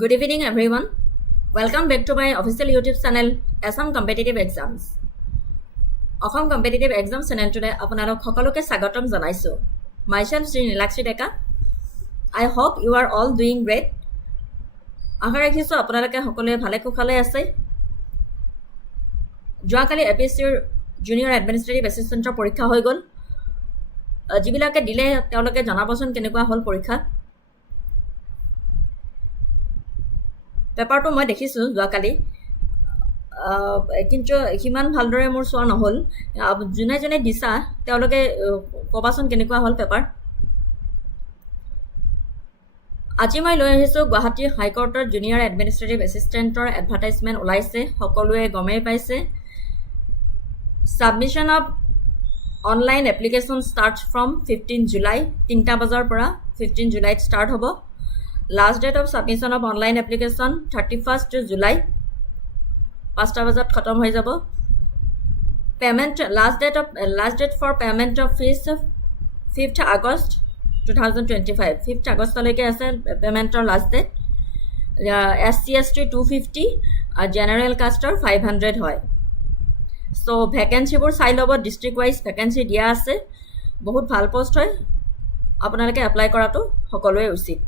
Good evening, everyone. Welcome back to my official YouTube channel, Assam Competitive Exams. Assam Competitive Exams channel today, আপোনালোক সকলোকে স্বাগতম জনাইছো. Myself Sri Nilakshi Deka. I hope you are all doing great. আশা ৰাখিছো আপোনালোকে সকলোৱে ভালে কুশলে আছে. যোৱাকালি এপিএছচিৰ জুনিয়ৰ এডমিনিষ্ট্ৰেটিভ এছিষ্টেণ্টৰ পৰীক্ষা হৈ গ'ল. যিবিলাকে দিলে তেওঁলোকে জনাবচোন কেনেকুৱা হ'ল পৰীক্ষা. পেপাৰটো মই দেখিছোঁ যোৱাকালি, কিন্তু সিমান ভালদৰে মোৰ চোৱা নহ'ল. যোনে যোনে দিছা তেওঁলোকে ক'বাচোন কেনেকুৱা হ'ল পেপাৰ. আজি মই লৈ আহিছোঁ গুৱাহাটী হাইকোৰ্টৰ জুনিয়ৰ এডমিনিষ্ট্ৰেটিভ এছিষ্টেণ্টৰ এডভাৰটাইজমেণ্ট ওলাইছে, সকলোৱে গমেই পাইছে. Submission of online application start from 15 July, 3টা বজাৰ পৰা 15 জুলাইত ষ্টাৰ্ট হ'ব. Last date of submission of online application 31st July, 5টা বজাত খতম হৈ যাব. Payment last date for payment of fees 5th August 2025, 5th আগষ্টলৈকে আছে পে'মেণ্টৰ লাষ্ট ডেট. SC/ST 250 আৰু জেনেৰেল কাষ্টৰ 500 হয়. চ' ভেকেঞ্চিবোৰ চাই ল'ব, ডিষ্ট্ৰিক্ট ৱাইজ ভেকেঞ্চি দিয়া আছে. বহুত ভাল পষ্ট হয়, আপোনালোকে এপ্লাই কৰাটো সকলোৱে উচিত.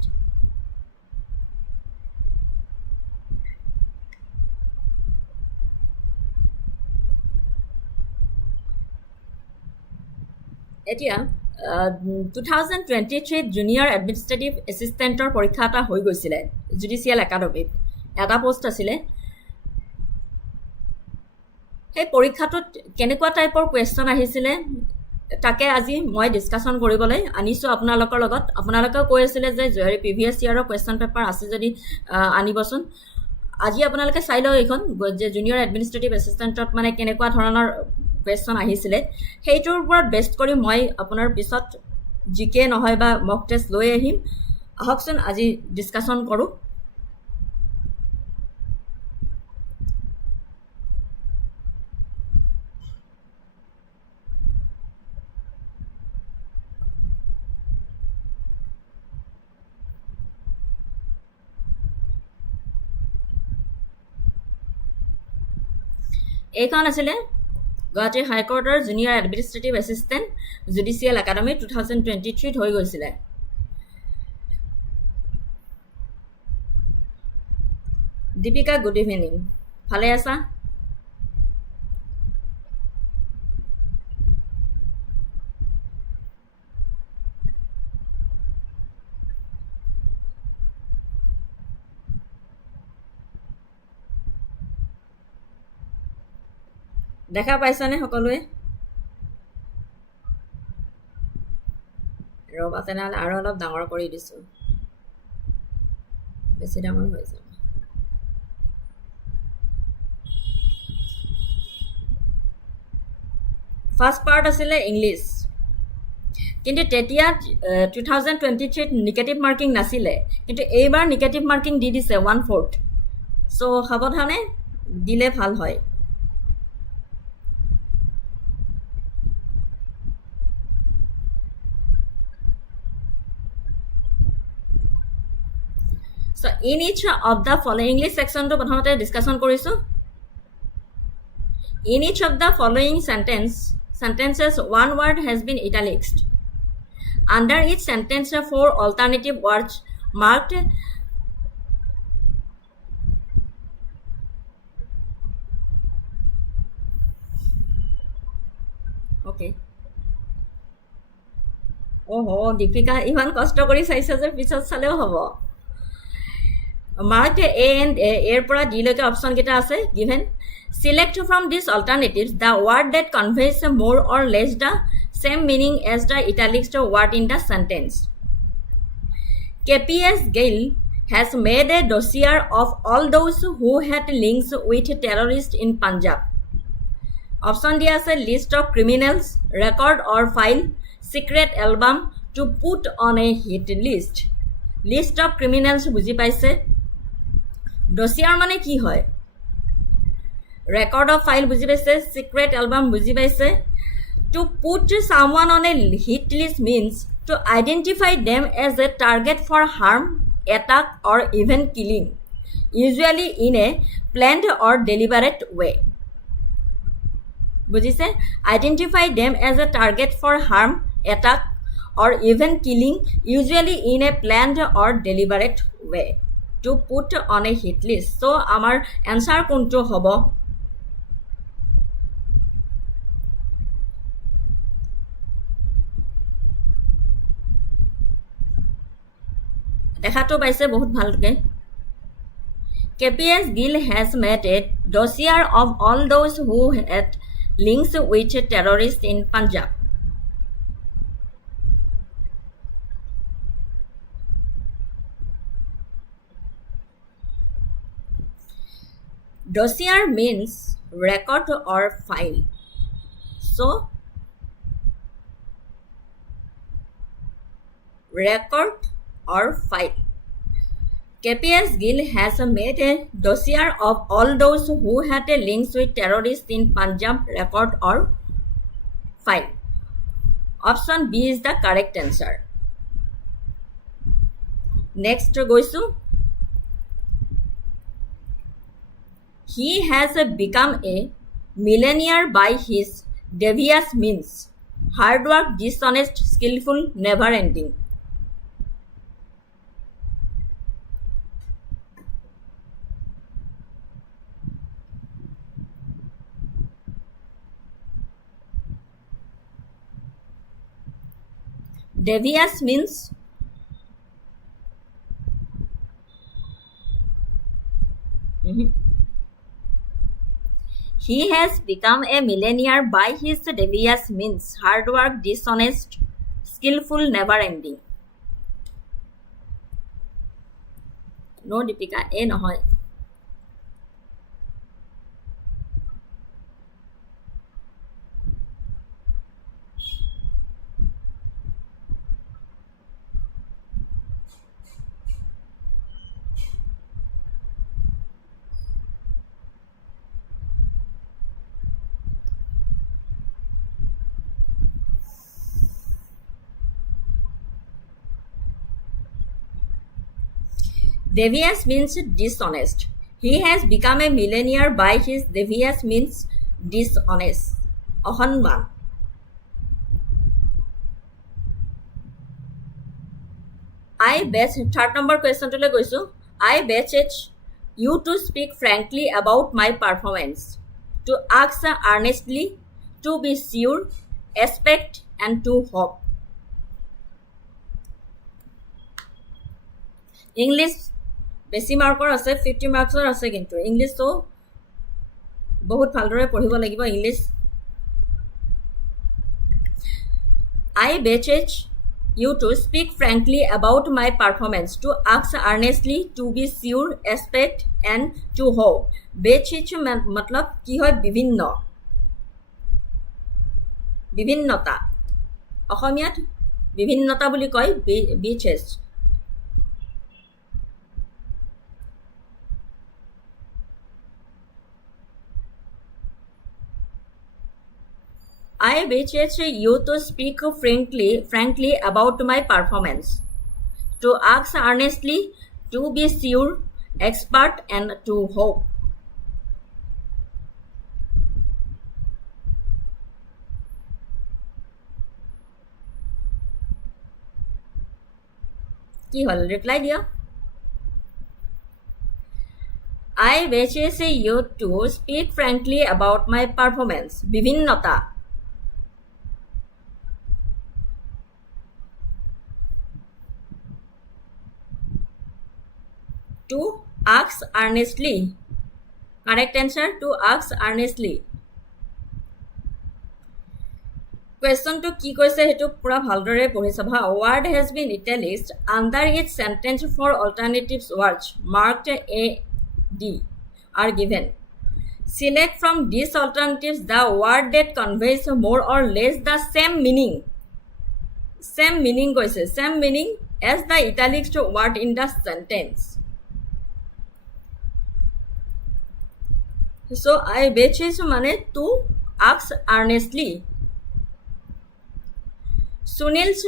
এতিয়া 2023 জুনিয়ৰ এডমিনিষ্ট্ৰেটিভ এছিষ্টেণ্টৰ পৰীক্ষা এটা হৈ গৈছিলে জুডিচিয়েল একাডেমীত. এটা পোষ্ট আছিলে. সেই পৰীক্ষাটোত কেনেকুৱা টাইপৰ কুৱেশ্যন আহিছিলে তাকে আজি মই ডিছকাশ্যন কৰিবলৈ আনিছোঁ আপোনালোকৰ লগত. আপোনালোকেও কৈ আছিলে যে প্ৰিভিয়াছ ইয়াৰৰ কুৱেশ্যন পেপাৰ আছে যদি আনিবচোন. আজি আপোনালোকে চাই লওক এইখন যে জুনিয়ৰ এডমিনিষ্ট্ৰেটিভ এছিষ্টেণ্টত মানে কেনেকুৱা ধৰণৰ কুৱেশ্যন আহিছিলে. সেইটোৰ ওপৰত বেষ্ট কৰি মই আপোনাৰ পিছত জিকে নহয় বা মক টেষ্ট লৈ আহিম. আহকচোন আজি ডিছকাশ্যন কৰোঁ. এইখন আছিলে গুৱাহাটী হাইকোৰ্টৰ junior administrative assistant judicial academy 2023 হৈ গৈছিলে. Dipika, good evening. ভালে আছা? দেখা পাইছানে সকলোৱে? ৰ'বা তেনেহ'লে আৰু অলপ ডাঙৰ কৰি দিছোঁ, বেছি ডাঙৰ হৈ যাব. ফাৰ্ষ্ট পাৰ্ট আছিলে ইংলিছ, কিন্তু তেতিয়া 2023 নিগেটিভ মাৰ্কিং নাছিলে, কিন্তু এইবাৰ নিগেটিভ মাৰ্কিং দি দিছে 1/4. চ' সাৱধানে দিলে ভাল হয়. So in each of the following English section to প্ৰথমতে ডিছকাশ্যন কৰিছোঁ. In each of the following sentences one word has been italicsed. Under each sentence 4 alternative words marked okay. Dipika ইমান কষ্ট কৰি চাইছে যে পিছত চালেও হ'ব. Marked A and A, এৰ পৰা D লৈকে অপশ্যন কেইটা আছে given. Select from these alternatives the word that conveys more or less the same meaning as the italics word in the sentence. KPS Gill has made a dossier of all those who had links with terrorists in Punjab. Option D আছে list of criminals, record or file, secret album to put on a hit list. List of criminals বুজি পাইছে? Dossier মানে কি হয়? Record of file বুজি পাইছে? Secret album বুজি পাইছে? To put someone on a hit list means to identify them as a target for harm attack, or even killing, usually in a planned or deliberate way. বুজিছে? Identify them as a target for harm, attack, or even killing, usually in a planned or deliberate way. To put on a hit list. So, our answer কোনটো হ'ব? দেখাটো পাইছে বহুত ভালকে। KPS Gill has made a dossier of all those who had links with terrorists in Punjab. Dossier means record or file. So, record or file. KPS Gill has made a dossier of all those who had links with terrorists in Punjab, record or file. Option B is the correct answer. Next goisu. He has become a millionaire by his devious means. Hard work, dishonest, skillful, never ending. Devious means he has become a millionaire by his devious means. Hard work, dishonest, skillful, never ending. No, Deepika, A নহয়. Devious means dishonest. He has become a millionaire by his devious means dishonest. অসন্মান। I bet, third number question to goisu. I beseech you to speak frankly about my performance, to ask earnestly, to be sure, expect, and to hope. English বেছি মাৰ্কৰ আছে, 50 মাৰ্কছৰ আছে, কিন্তু ইংলিছটো বহুত ভালদৰে পঢ়িব লাগিব English. I beseech you to speak frankly about my performance, to ask earnestly, to be sure, expect, and to hope. Beseech मतलब কি হয়? বিভিন্ন, বিভিন্নতা। অসমীয়াত বিভিন্নতা বুলি কয় beseech। I beseech you to speak frankly about my performance, to ask earnestly, to be sure, expert, and to hope. কি হল? রিপ্লাই দিও। I beseech you to speak frankly about my performance. বিভিন্নতা। To ask earnestly. Correct answer, to ask earnestly. Question to কি কৈছে হেতু পুরা ভালদৰে পঢ়ি চাবা। Word has been italicized under its sentence for alternatives words marked A, D are given. Select from these alternatives the word that conveys more or less the same meaning. Same meaning কৈছে, same meaning as the italicized word in the sentence. So I beseech মানে to ask earnestly. Sunil's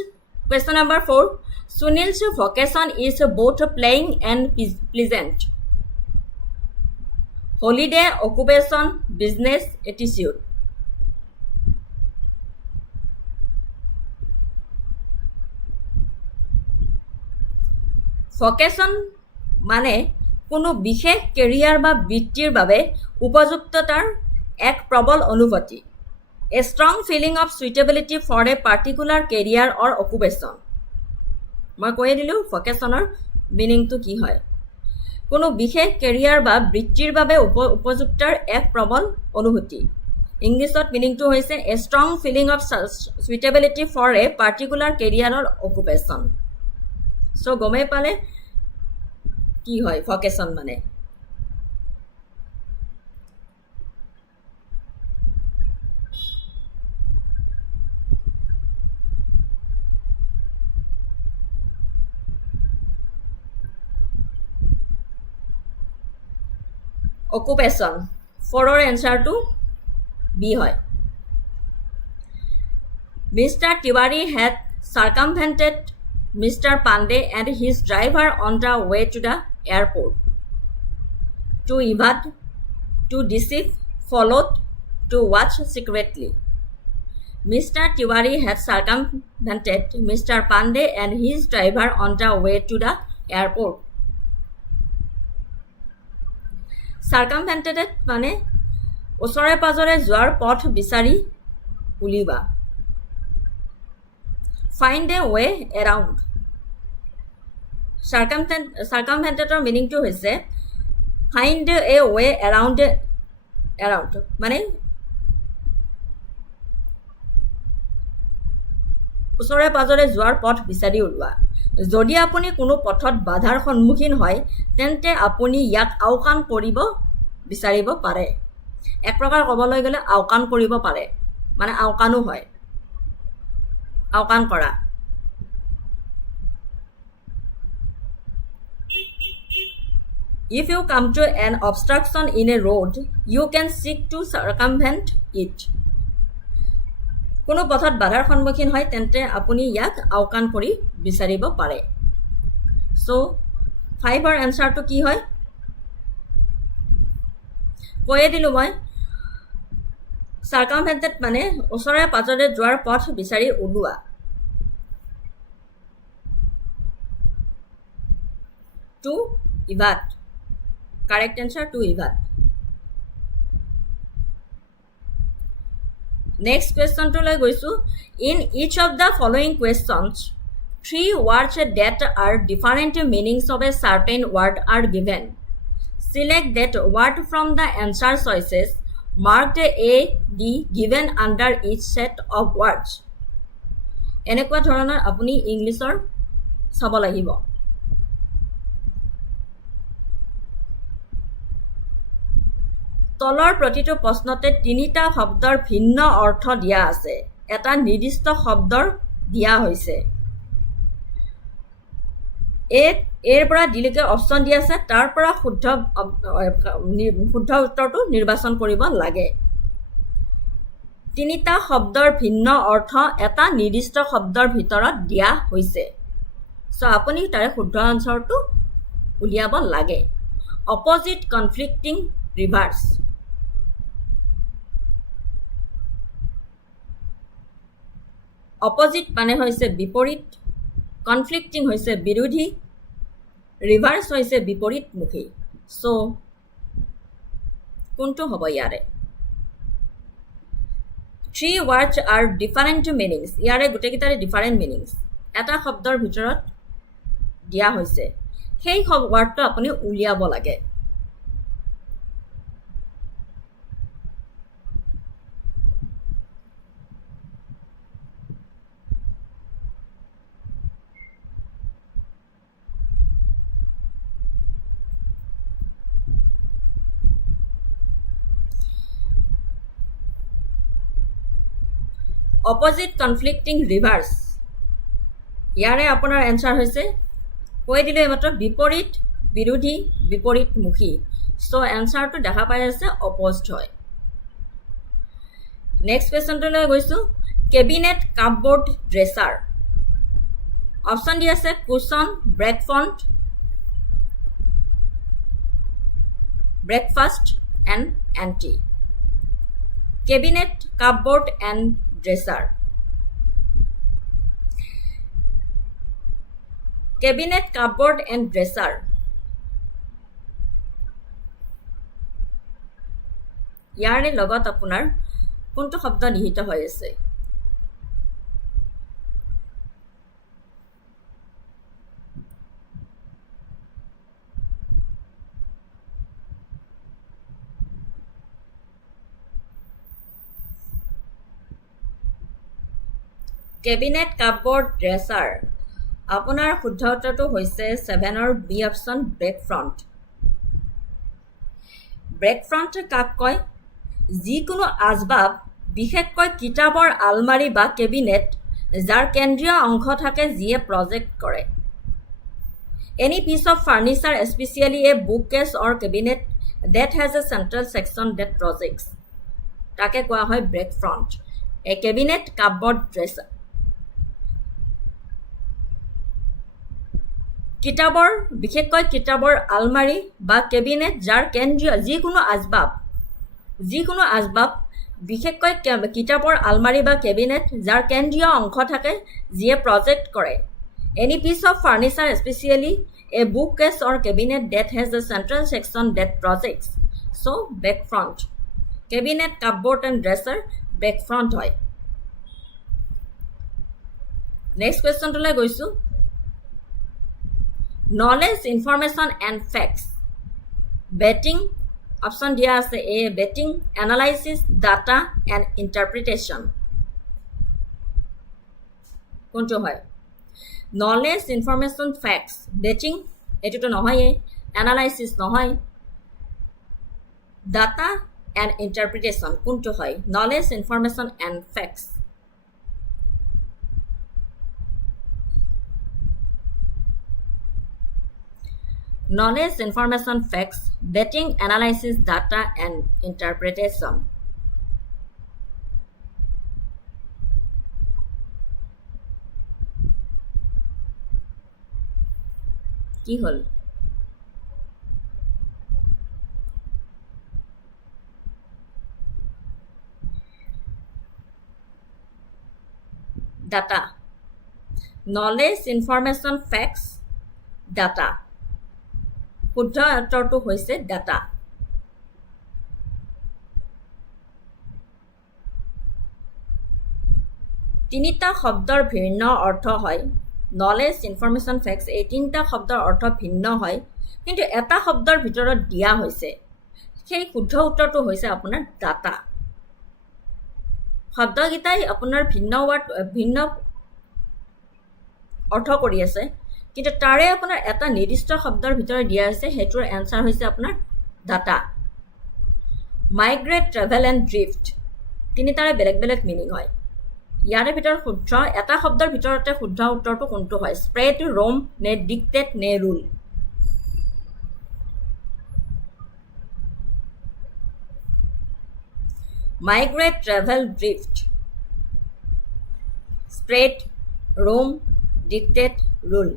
Question number 4. Sunil's vocation is both playing and pleasant. Holiday, occupation, business, attitude. Vocation মানে কোনো বিশেষ career বা বৃত্তিৰ বাবে উপযুক্ততাৰ এক প্ৰবল অনুভূতি। A strong feeling of suitability for a particular career or occupation. মই কৈ দিলোঁ ভকেশ্যনৰ মিনিংটো কি হয়। কোনো বিশেষ কেৰিয়াৰ বা বৃত্তিৰ বাবে উপযুক্তৰ এক প্ৰবল অনুভূতি। ইংলিছত মিনিংটো হৈছে a strong feeling of suitability for a particular career or occupation. So' গমেই পালে কি হয় ভকেশ্যন মানে। অকুপেশ্যন 4ৰ এনচাৰটো বি হয়। Mr. Tiwari had circumvented Mr. Pandey and his driver on the way to the airport. To evade, to deceive, followed, to watch secretly. Mr. Tiwari had circumvented Mr. Pandey and his driver on the way to the airport. Circumvented মানে ওচৰে পাজৰে যোৱাৰ পথ বিচাৰি উলিওৱা। Find a way around. Circumvented মিনিংটো হৈছে find a way around মানে ওচৰে পাজৰে যোৱাৰ পথ বিচাৰি উলিওৱা। যদি আপুনি কোনো পথত বাধাৰ সন্মুখীন হয় তেন্তে আপুনি ইয়াক আওকাণ কৰিব বিচাৰিব পাৰে। এক প্ৰকাৰ ক'বলৈ গ'লে আওকাণ কৰিব পাৰে মানে আওকাণো হয়, আওকাণ কৰা। If you come to an obstruction in a road, you can seek to circumvent it. কোনো পথত বাধাৰ সন্মুখীন হয় তেন্তে আপুনি ইয়াক আওকাণ কৰি বিচাৰিব পাৰে। চ' 5ৰ এনচাৰটো কি হয় কৈয়ে দিলোঁ মই। চাৰ্কামভেণ্টেড মানে ওচৰে পাজৰে যোৱাৰ পথ বিচাৰি ওলোৱা। To evade, correct answer to evade. Next কুৱেশ্যনটোলৈ গৈছোঁ। In each of the following questions 3 words that are different meanings of a certain word are given. Select that word from the answer choices marked A, D given under each set of words. এনেকুৱা ধৰণৰ আপুনি ইংলিছৰ চাব লাগিব। তলৰ প্ৰতিটো প্ৰশ্নতে 3টা শব্দৰ ভিন্ন অৰ্থ দিয়া আছে। এটা নিৰ্দিষ্ট শব্দৰ দিয়া হৈছে। এৰ পৰা ডিলৈকে অপশ্যন দিয়া আছে, তাৰ পৰা শুদ্ধ উত্তৰটো নিৰ্বাচন কৰিব লাগে। 3টা শব্দৰ ভিন্ন অৰ্থ এটা নিৰ্দিষ্ট শব্দৰ ভিতৰত দিয়া হৈছে। চ' আপুনি তাৰে শুদ্ধ আনচাৰটো উলিয়াব লাগে। Opposite, conflicting, reverse. অপজিট মানে হৈছে বিপৰীত, কনফ্লিক্টিং হৈছে বিৰোধী, ৰিভাৰ্ছ হৈছে বিপৰীতমুখী। চ' কোনটো হ'ব ইয়াৰে? 3 words are different meanings. ইয়াৰে গোটেইকেইটাৰে ডিফাৰেণ্ট মিনিংছ এটা শব্দৰ ভিতৰত দিয়া হৈছে। সেই ৱাৰ্ডটো আপুনি উলিয়াব লাগে। Opposite, conflicting, reverse. ইয়াৰে আপোনাৰ এনচাৰ হৈছে কৈ দিলোঁ এইমাত্ৰ বিপৰীত, বিৰোধী, বিপৰীতমুখী। চ' এনচাৰটো দেখা পাই আছে অপ'জিট হয়। নেক্সট কুৱেশ্যনটোলৈ গৈছোঁ। Cabinet, cupboard, dresser. অপশ্যন দি আছে cushion, breakfast and anti, cabinet, cupboard and dresser. Cabinet, cupboard and dresser. ইয়াৰে লগত আপোনাৰ কোনটো শব্দ নিহিত হৈ আছে? Cabinet, cupboard, dresser. আপোনাৰ শুদ্ধ উত্তৰটো হৈছে 7ৰ B option, breakfront. Breakfront কাক কয়? যিকোনো আচবাব, বিশেষকৈ কিতাপৰ আলমাৰী বা কেবিনেট, যাৰ কেন্দ্ৰীয় অংশ থাকে যিয়ে প্ৰজেক্ট কৰে। Any piece of furniture, especially a bookcase or cabinet that has a central section that projects, তাকে কোৱা হয় breakfront. A cabinet, cupboard, dresser. কিতাপৰ, বিশেষকৈ কিতাপৰ আলমাৰী বা কেবিনেট, যাৰ কেন্দ্ৰীয় যিকোনো আচবাব, বিশেষকৈ কিতাপৰ আলমাৰী বা কেবিনেট, যাৰ কেন্দ্ৰীয় অংশ থাকে যিয়ে প্ৰজেক্ট কৰে। Any piece of furniture, especially a bookcase or cabinet that has a central section that projects. So' breakfront. Cabinet, cupboard and dresser breakfront হয়। নেক্সট কুৱেশ্যনটোলৈ গৈছোঁ। Knowledge, information and facts. বেটিং, option দিয়া আছে A বেটিং, analysis, data and interpretation. কোনটো হয়? Knowledge, information, facts. Betting এইটোতো নহয়েই, এনালাইচিছ নহয়, ডাটা এণ্ড ইণ্টাৰপ্ৰিটেশ্যন কোনটো হয়? Knowledge, information and facts. Knowledge, information, facts, betting, analysis, data, and interpretation. কি হল? Data. Knowledge, information, facts, data. শুদ্ধ উত্তৰটো হৈছে ডাটা। তিনিটা শব্দৰ ভিন্ন অৰ্থ হয়। নলেজ, ইনফৰমেশ্যন, ফেক্টছ, এই তিনিটা শব্দৰ অৰ্থ ভিন্ন হয়, কিন্তু এটা শব্দৰ ভিতৰত দিয়া হৈছে। সেই শুদ্ধ উত্তৰটো হৈছে আপোনাৰ ডাটা। শব্দকেইটাই আপোনাৰ ভিন্ন অৰ্থ কৰি আছে, কিন্তু তাৰে আপোনাৰ এটা নিৰ্দিষ্ট শব্দৰ ভিতৰত দিয়া হৈছে, সেইটোৰ এনচাৰ হৈছে আপোনাৰ data. Migrate, travel and drift, তিনিটাৰে বেলেগ বেলেগ মিনিং হয়। ইয়াৰে ভিতৰত শুদ্ধ, এটা শব্দৰ ভিতৰতে শুদ্ধ উত্তৰটো কোনটো হয়? স্প্ৰেড, ৰোম নে ডিক্টেট নে rule? Migrate, travel, drift. Spread, roam, dictate, rule.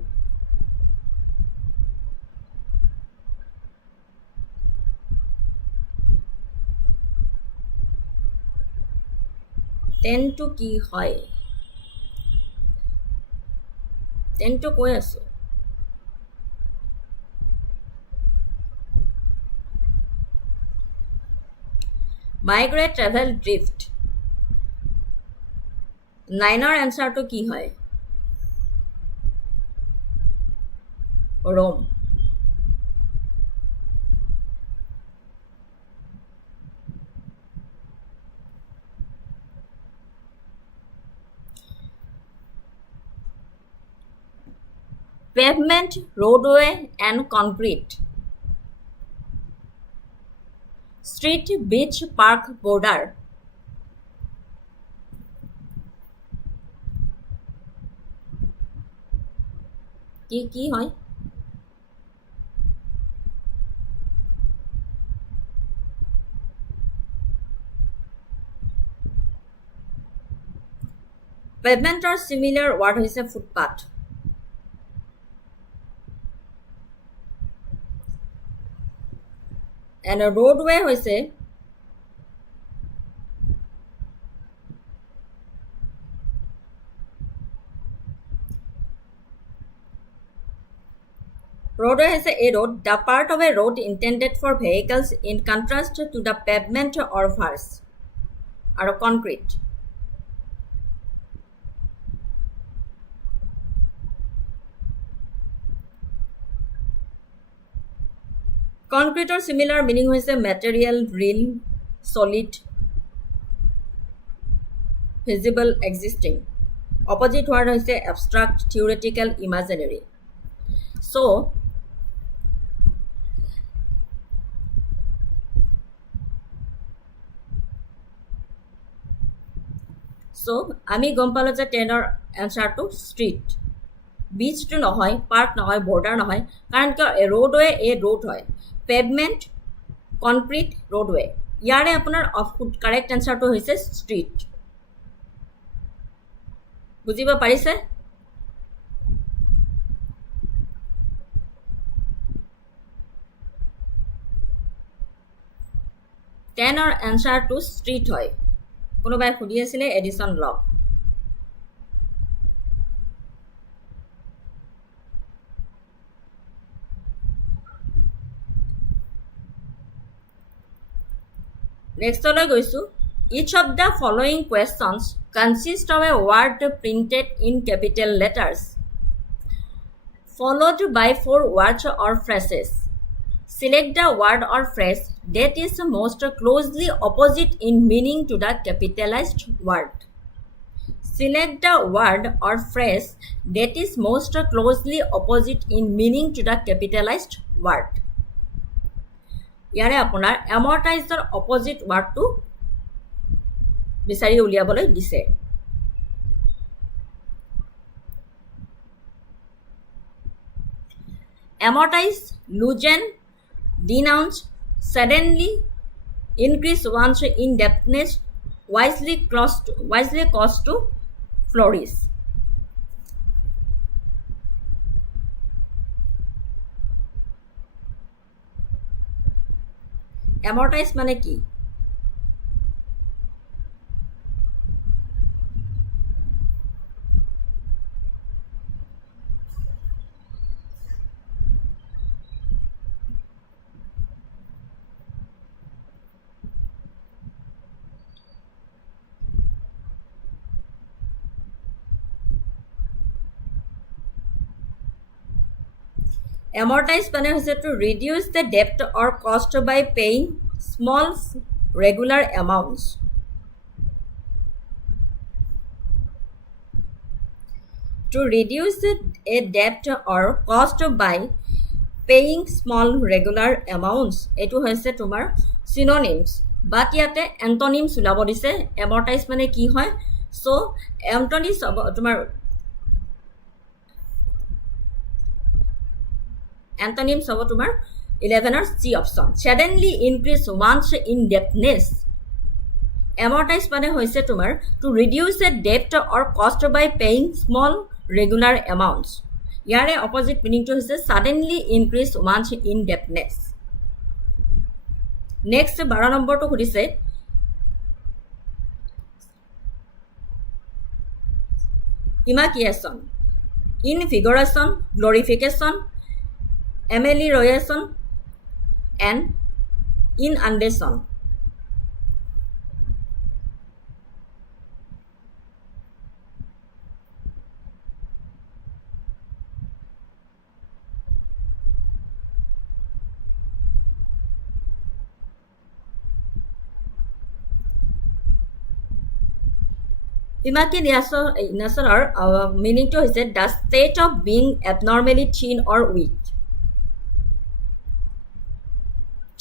টেনটো কি হয়? টেনটো কৈ আছো। Migrate, travel, drift. 9ৰ এনচাৰটো কি হয়? ৰোম। Pavement, roadway and concrete. Street, beach, park, border. কি হয়? পেভমেণ্টৰ চিমিলাৰ ৱাৰ্ড হৈছে ফুটপাথ। এণ্ড ৰোডৱে হৈছে roadway is a road, the part of a road intended for vehicles in contrast to the pavement or verse or concrete. Concrete or similar meaning is a material, real, solid, visible, existing. Opposite word is a abstract, theoretical, imaginary. So আমি গম পালো যে 10ৰ এনসাৰটো street বিচটো নহয় park নহয় border নহয় কাৰণ কি ৰোডৱে A road হয় পেভমেণ্ট কনক্ৰিট ৰোডৱে ইয়াৰে আপোনাৰ কাৰেক্ট এনসাৰটো হৈছে ষ্ট্ৰীট বুজিব পাৰিছে টেনৰ এনসাৰটো ষ্ট্ৰীট হয় কোনোবাই সুধি আছিলে এডিশ্যন ব্লক নেক্সটলৈ গৈছো each of the following questions consist of a word printed in capital letters followed by 4 words or phrases select the word or phrase that is most closely opposite in meaning to the capitalized word select the word or phrase that is most closely opposite in meaning to the capitalized word ইয়াৰে আপোনাৰ amortizer opposite word to বিচাৰি উলিয়াবলৈ দিছে amortize loosen denounce suddenly increase one's in-depthness wisely cause to flourish amortize মানে কি amortize মানে হৈছে to reduce the debt or cost by paying small regular amounts to reduce a debt or cost by paying small regular amounts এটো হৈছে তোমাৰ synonyms but ইয়াতে antonyms উলাব দিছে amortize মানে কি হয় so antonyms তোমাৰ antonyms হ'ব তোমাৰ 11ৰ C option suddenly increase one's indebtedness amortize মানে হৈছে তোমাৰ to reduce a debt or cost by paying small regular amounts ইয়াৰে opposite meaning to হৈছে suddenly increase one's indebtedness next 12 নম্বৰটো খুদিছে imagination invigoration glorification amelioration and inundation imagination meaning to is the state of being abnormally thin or weak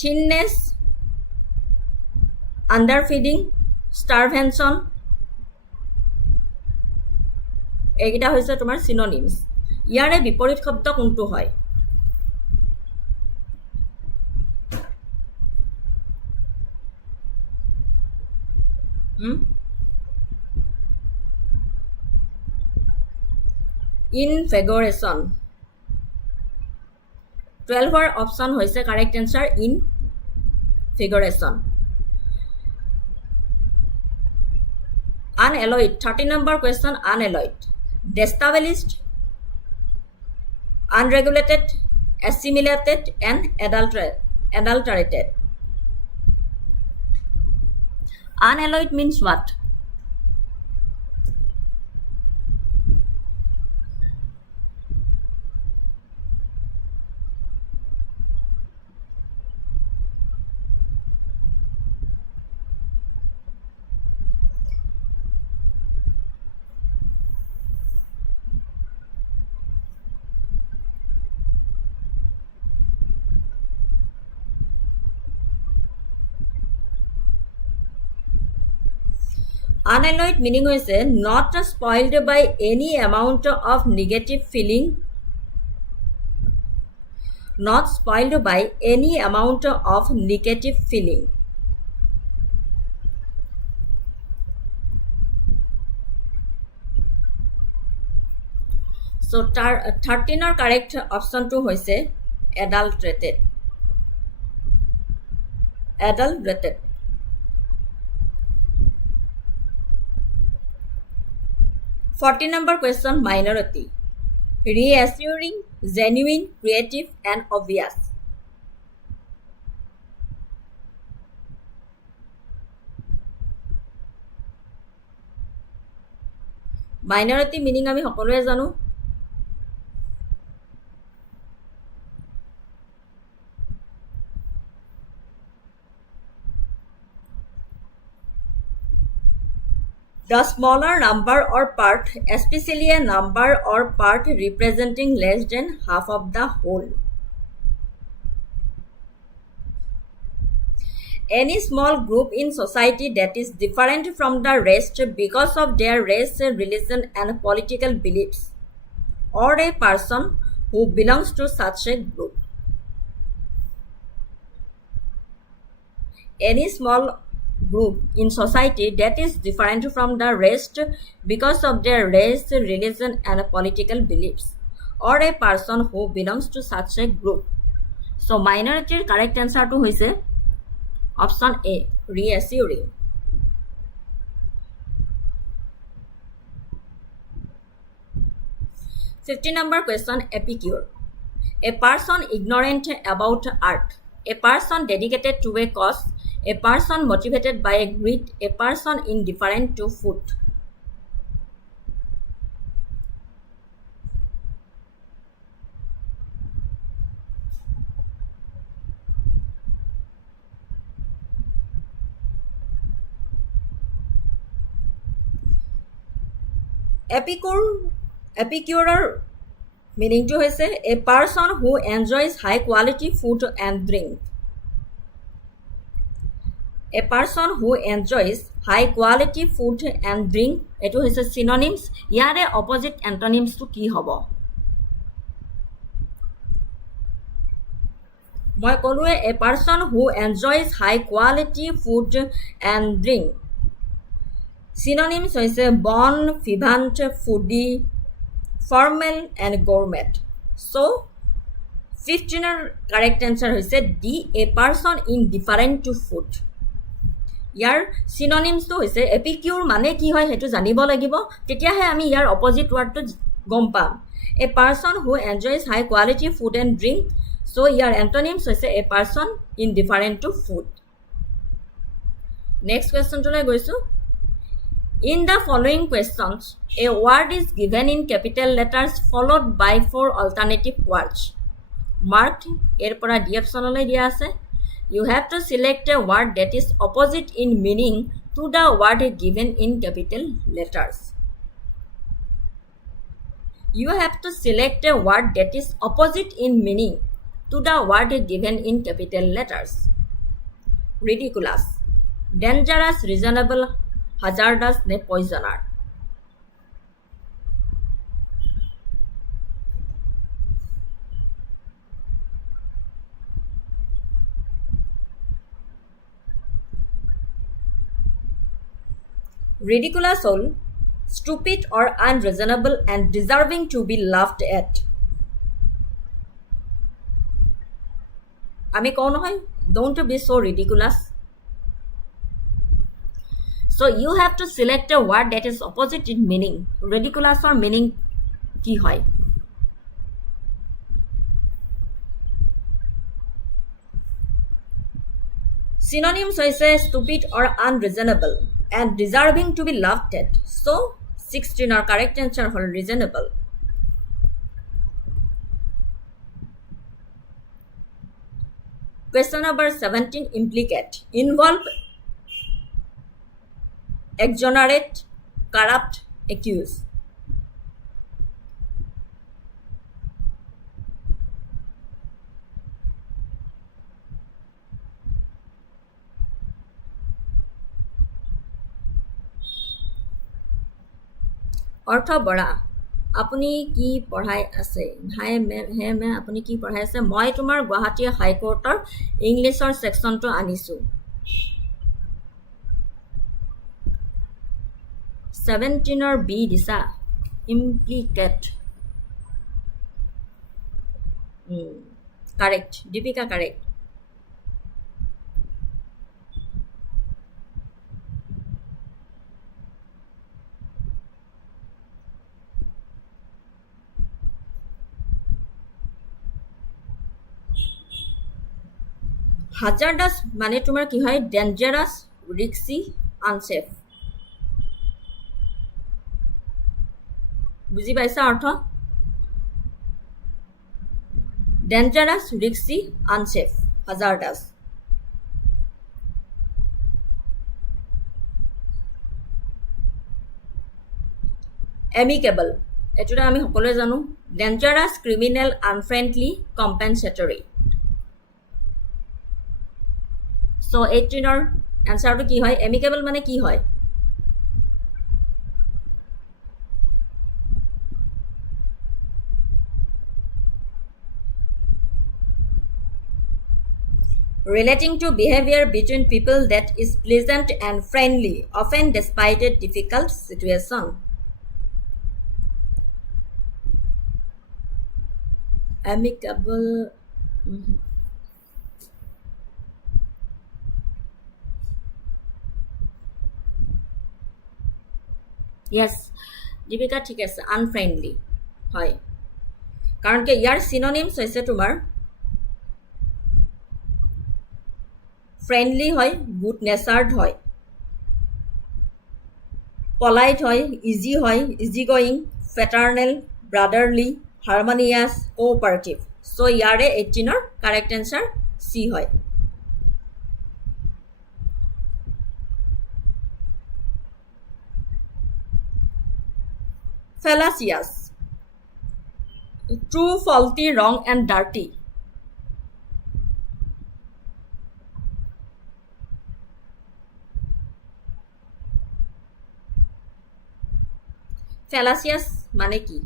thinness underfeeding starvation এইটা হৈছে তোমাৰ synonyms ইয়াৰে বিপৰীত শব্দ কোনটো হয় invigoration 12ৰ অপচন হৈছে correct answer in figuration. Unalloyed, 30 number question, unalloyed. Destabilized, unregulated, assimilated, and adulterated. Unalloyed means what? Unalloyed meaning is not spoiled by any amount of negative feeling, not spoiled by any amount of negative feeling. So 13 correct option to hoise adulterated. Adulterated. 40 number question, minority. Reassuring, genuine, creative, and obvious. Minority meaning আমি সকলোৱে জানো। The smaller number or part, especially a number or part representing less than half of the whole. Any small group in society that is different from the rest because of their race, religion, and political beliefs, or a person who belongs to such a group. Any small group in society that is different from the rest because of their race, religion, and political beliefs, or a person who belongs to such a group. So minority correct answer to hoise option A, reassuring. 50 number question, epicure. A person ignorant about art, a person dedicated to a cause, a person motivated by a greed, a person indifferent to food. Epicure meaning to hoise a person who enjoys high quality food and drink. A person who enjoys high quality food and drink, etu hoise synonyms. Yare opposite antonyms to ki hobo? Moi kolue a person who enjoys high quality food and drink. Synonyms hoise bon vivant, foodie, formal, and gourmet. So 15 correct answer hoise D, a person indifferent to food. ইয়াৰ সিনোনিমছটো হৈছে এপিকিউৰ মানে কি হয় হেতু জানিব লাগিব, তেতিয়াহে আমি ইয়াৰ opposite ওয়াৰ্ডটো গম পাম। A person who enjoys high quality food and drink, so' ইয়াৰ এণ্টনিমছ হৈছে a person indifferent to food. Next কুৱেশ্যনটোলৈ গৈছোঁ। In the following questions, a word is given in capital letters followed by 4 alternative words. Marked এর পৰা D অপশনলৈ দিয়া আছে। You have to select a word that is opposite in meaning to the word given in capital letters. You have to select a word that is opposite in meaning to the word given in capital letters. Ridiculous, dangerous, reasonable, hazardous, ne poisoner. Ridiculous hol stupid or unreasonable and deserving to be laughed at. আমি কওঁ নহয় Don't be so ridiculous. So you have to select a word that is opposite in meaning. Ridiculous or meaning ki hoy? Synonyms hoise stupid or unreasonable and deserving to be laughed at. So 16 or correct answer hol reasonable. Question number 17, implicate. Involve, exonerate, corrupt, accuse. অৰ্থ বৰা, আপুনি কি পঢ়াই আছে? High মেম, হে মেম, আপুনি কি পঢ়াই আছে? মই তোমাৰ গুৱাহাটী হাইকোৰ্টৰ ইংলিছৰ ছেকশ্যনটো আনিছোঁ। 17ৰ বি দিছা, implicate. Correct, Deepika correct. Hazardous মানে তোমাৰ কি হয়? ডেঞ্জাৰাছ, ৰিক্সি, আনছেফ। বুজি পাইছা অৰ্থ? ডেঞ্জাৰাছ, ৰিক্সি, আনছেফ, হাজাৰডাছ। এমিকেবল, এইটোটা আমি সকলোৱে জানো। Dangerous, criminal, unfriendly, compensatory. So 18ৰ এনসাৰটো কি হয়? এমিকেবল মানে কি হয়? Relating to behavior between people that is pleasant and friendly, often despite a difficult situation. Amicable. Yes, Deepika ঠিক আছে, আনফ্ৰেণ্ডলি হয়। কাৰণ কি ইয়াৰ চিনোনিমছ হৈছে তোমাৰ ফ্ৰেণ্ডলি হয়, গুড নেচাৰ্ড হয়, পলাইট হয়, ইজি হয়, ইজি গোয়িং, ফেটাৰ্নেল, ব্ৰাদাৰলি, হাৰমনিয়াছ, কোঅপাৰেটিভ। সো ইয়াৰে 18ৰ কাৰেক্ট এনসাৰ চি হয়। Fallacious, true, faulty, wrong and dirty. Fallacious মানে কি?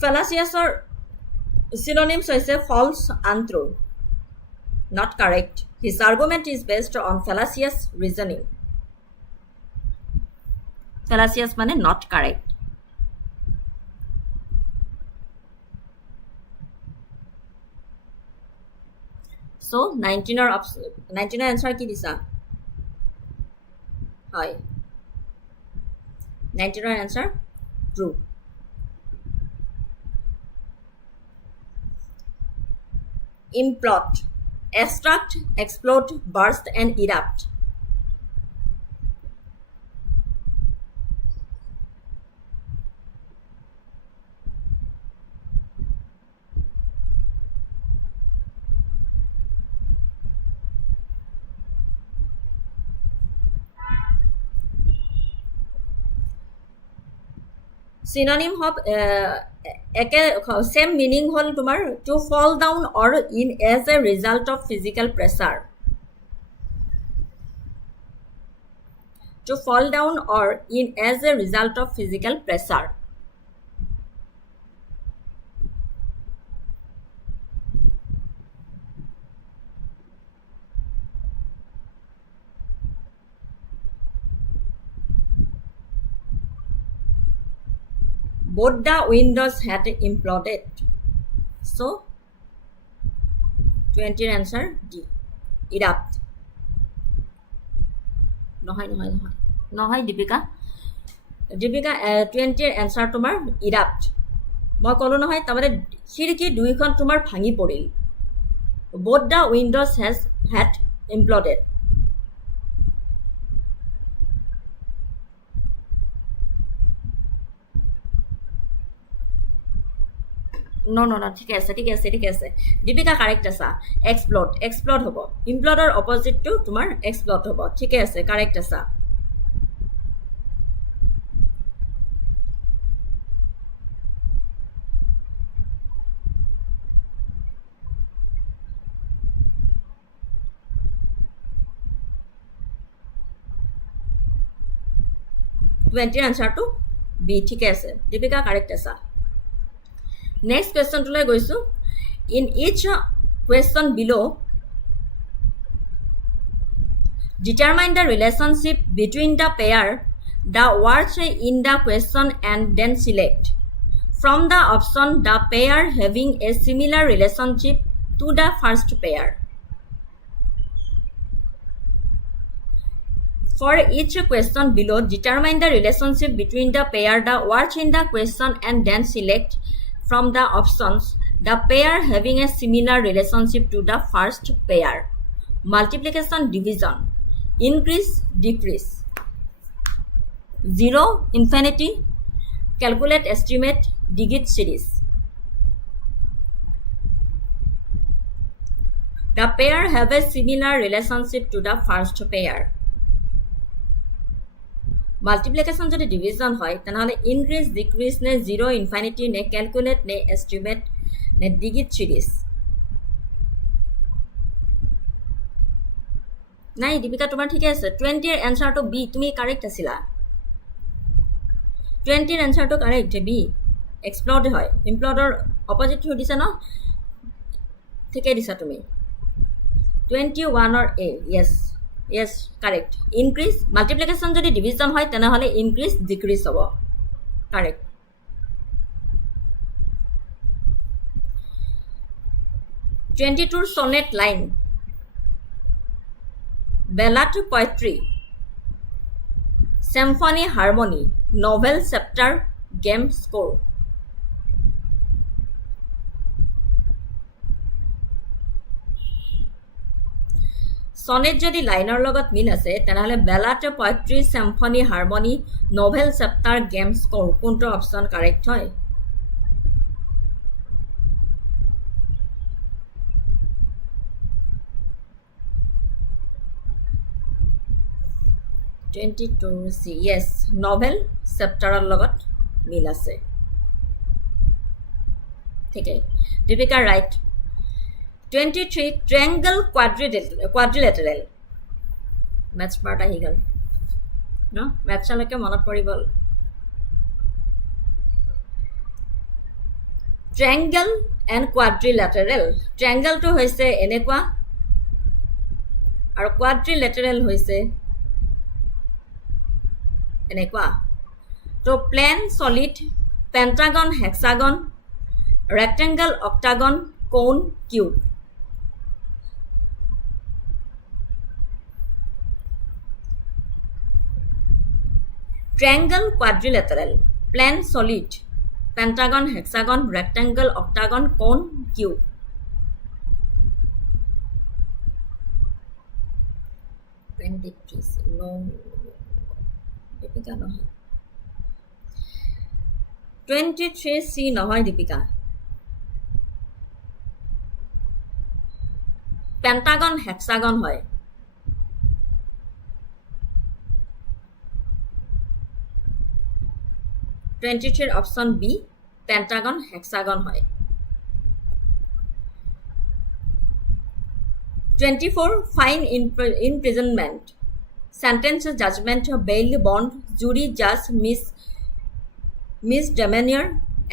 Fallacious or synonyms hoise false, untrue. Not correct. His argument is based on fallacious reasoning. Fallacious মানে not correct. So 19ৰ answer কি দিছা? হয়, 19ৰ answer true. Implode, extract, explode, burst and erupt. Synonym of same meaning hol tumar to fall down or in as a result of physical pressure. To fall down or in as a result of physical pressure. both the windows had imploded. So 20 answer D. Erupt. নহয় Deepika 20 answer তোমাৰ erupt. মই ক'লো নহয় তাৰমানে খিৰিকী দুইখন তোমাৰ ভাঙি পৰিল. Both the windows had imploded. No, ঠিক আছে দীপিকা কাৰেক্ট আছা. এক্সপ্লড হ'ব. ইমপ্লডৰ অপজিটটো তোমাৰ এক্সপ্লড হ'ব. ঠিকে আছে, কাৰেক্ট আছা. টুৱেণ্টিৰ আনচাৰটো বি. ঠিকে আছে দীপিকা, কাৰেক্ট আছা. নেক্সট কুৱেশ্যনটোলৈ গৈছোঁ. In each question below determine the relationship between the pair the words in the question and then select from the option the pair having a similar relationship to the first pair. For each question below, determine the relationship between the pair, the words in the question, and then select from the options the pair having a similar relationship to the first pair. Multiplication, division, increase, decrease. 0, infinity, calculate, estimate, digit series. The pair have a similar relationship to the first pair. Multiplication যদি division হয় তেনেহ'লে increase decrease নে zero' ইনফাইনিটি নে calculate নে estimate নে digit series. নাই দীপিকা তোমাৰ ঠিকে আছে. 20ৰ এনচাৰটো বি. তুমি কাৰেক্ট আছিলা. 20ৰ এনচাৰটো কাৰেক্ট বি. এক্সপ্লড হয়. ইমপ্লডৰ অপজিট হৈ দিছা ন, ঠিকে দিছা তুমি. 21ৰ এ. Yes, correct. Increase, multiplication যদি division হয় তেনেহলে increase, decrease হ'ব. Correct. '22 sonnet line. Ballad poetry. Symphony harmony. Novel chapter. Game score. Sonnet যদি লাইনৰ লগত মিল আছে তেনেহ'লে ballad poetry symphony harmony novel chapter game score কোনটো অপশ্যন কাৰেক্ট হয়? (22C) yes, নভেল চেপ্টাৰৰ লগত মিল আছে. ঠিক আছে Deepika, right. 23 triangle quadrilateral. Maths part ahi gal no, maths alake monot poribol. Triangle and quadrilateral. Triangle to hoise enekwa aru quadrilateral hoise enekwa. To plane, solid, pentagon, hexagon, rectangle, octagon, cone, cube. Triangle, quadrilateral, plane, solid, pentagon, hexagon, rectangle, octagon, cone, cube. No, Deepika নহয়. 23C নহয় Deepika. Pentagon, hexagon হয়. Option B Pentagon hexagon হয়. 24 fine imprisonment, sentence, judgment, bail, bond, jury, judge, misdemeanor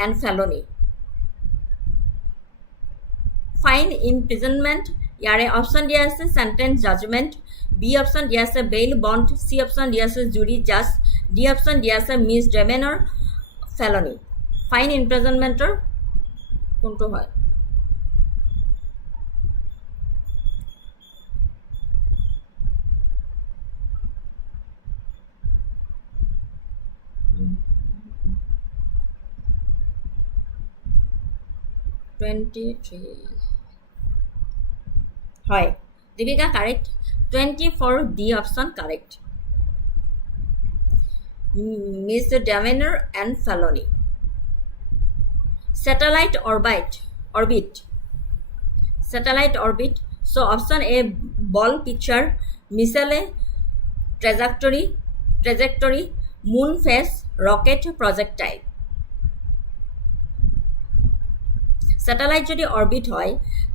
and felony. Fine imprisonment ইয়াৰে option দিয়া আছে sentence, judgment, B option দিয়া আছে bail, bond, C option দিয়া আছে jury, judge, ডি অপশ্যন দিয়া আছে misdemeanor, felony. ফাইন ইমপ্ৰিজনমেণ্টৰ কোনটো হয়? হয় Deepika correct 24 D option correct misdemeanor and felony satellite orbit so option A ball picture missile trajectory moon phase rocket projectile satellite যদি orbit হয়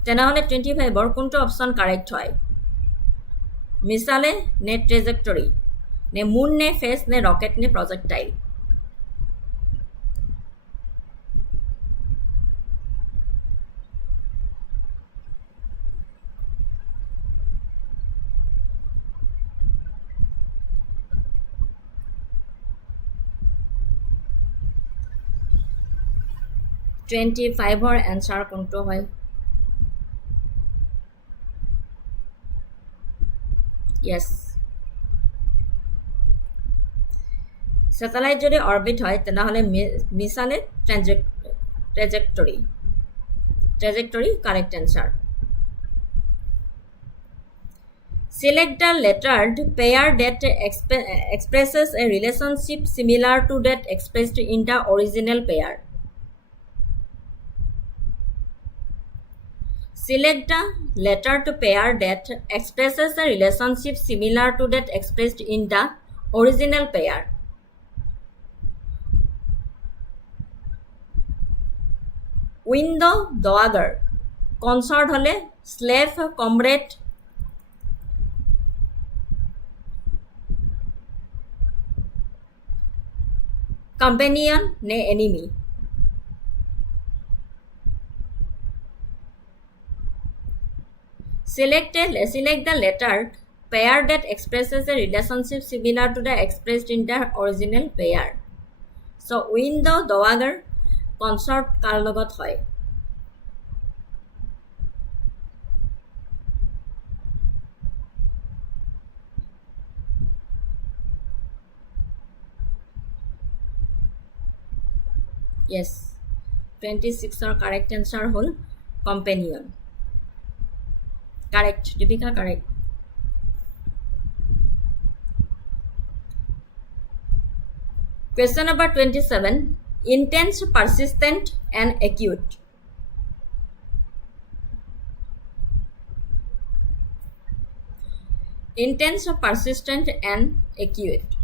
তেনেহলে 25 ৰ কোনটো অপশ্যন কাৰেক্ট হয় মিছাইল নে ট্ৰেজেক্টৰী নে মুন নে ফেজ নে ৰকেট নে প্ৰজেক্টাইল টুৱেণ্টি ফাইভৰ এনচাৰ কোনটো হয় য়েছ স্যাটেলাইট যদি অরবিট হয় তেনেহলে missile trajectory correct answer select the lettered pair that expresses a relationship similar to that expressed in the original pair select the lettered pair that expresses a relationship similar to that expressed in the original pair window dowager consort hole slave comrade companion ne enemy select the lettered pair that expresses a relationship similar to the expressed in the original pair so window dowager consort কাৰ লগত হয় yes 26 ৰ correct answer হল companion correct Deepika correct question number 27 intense persistent and acute intense persistent and acute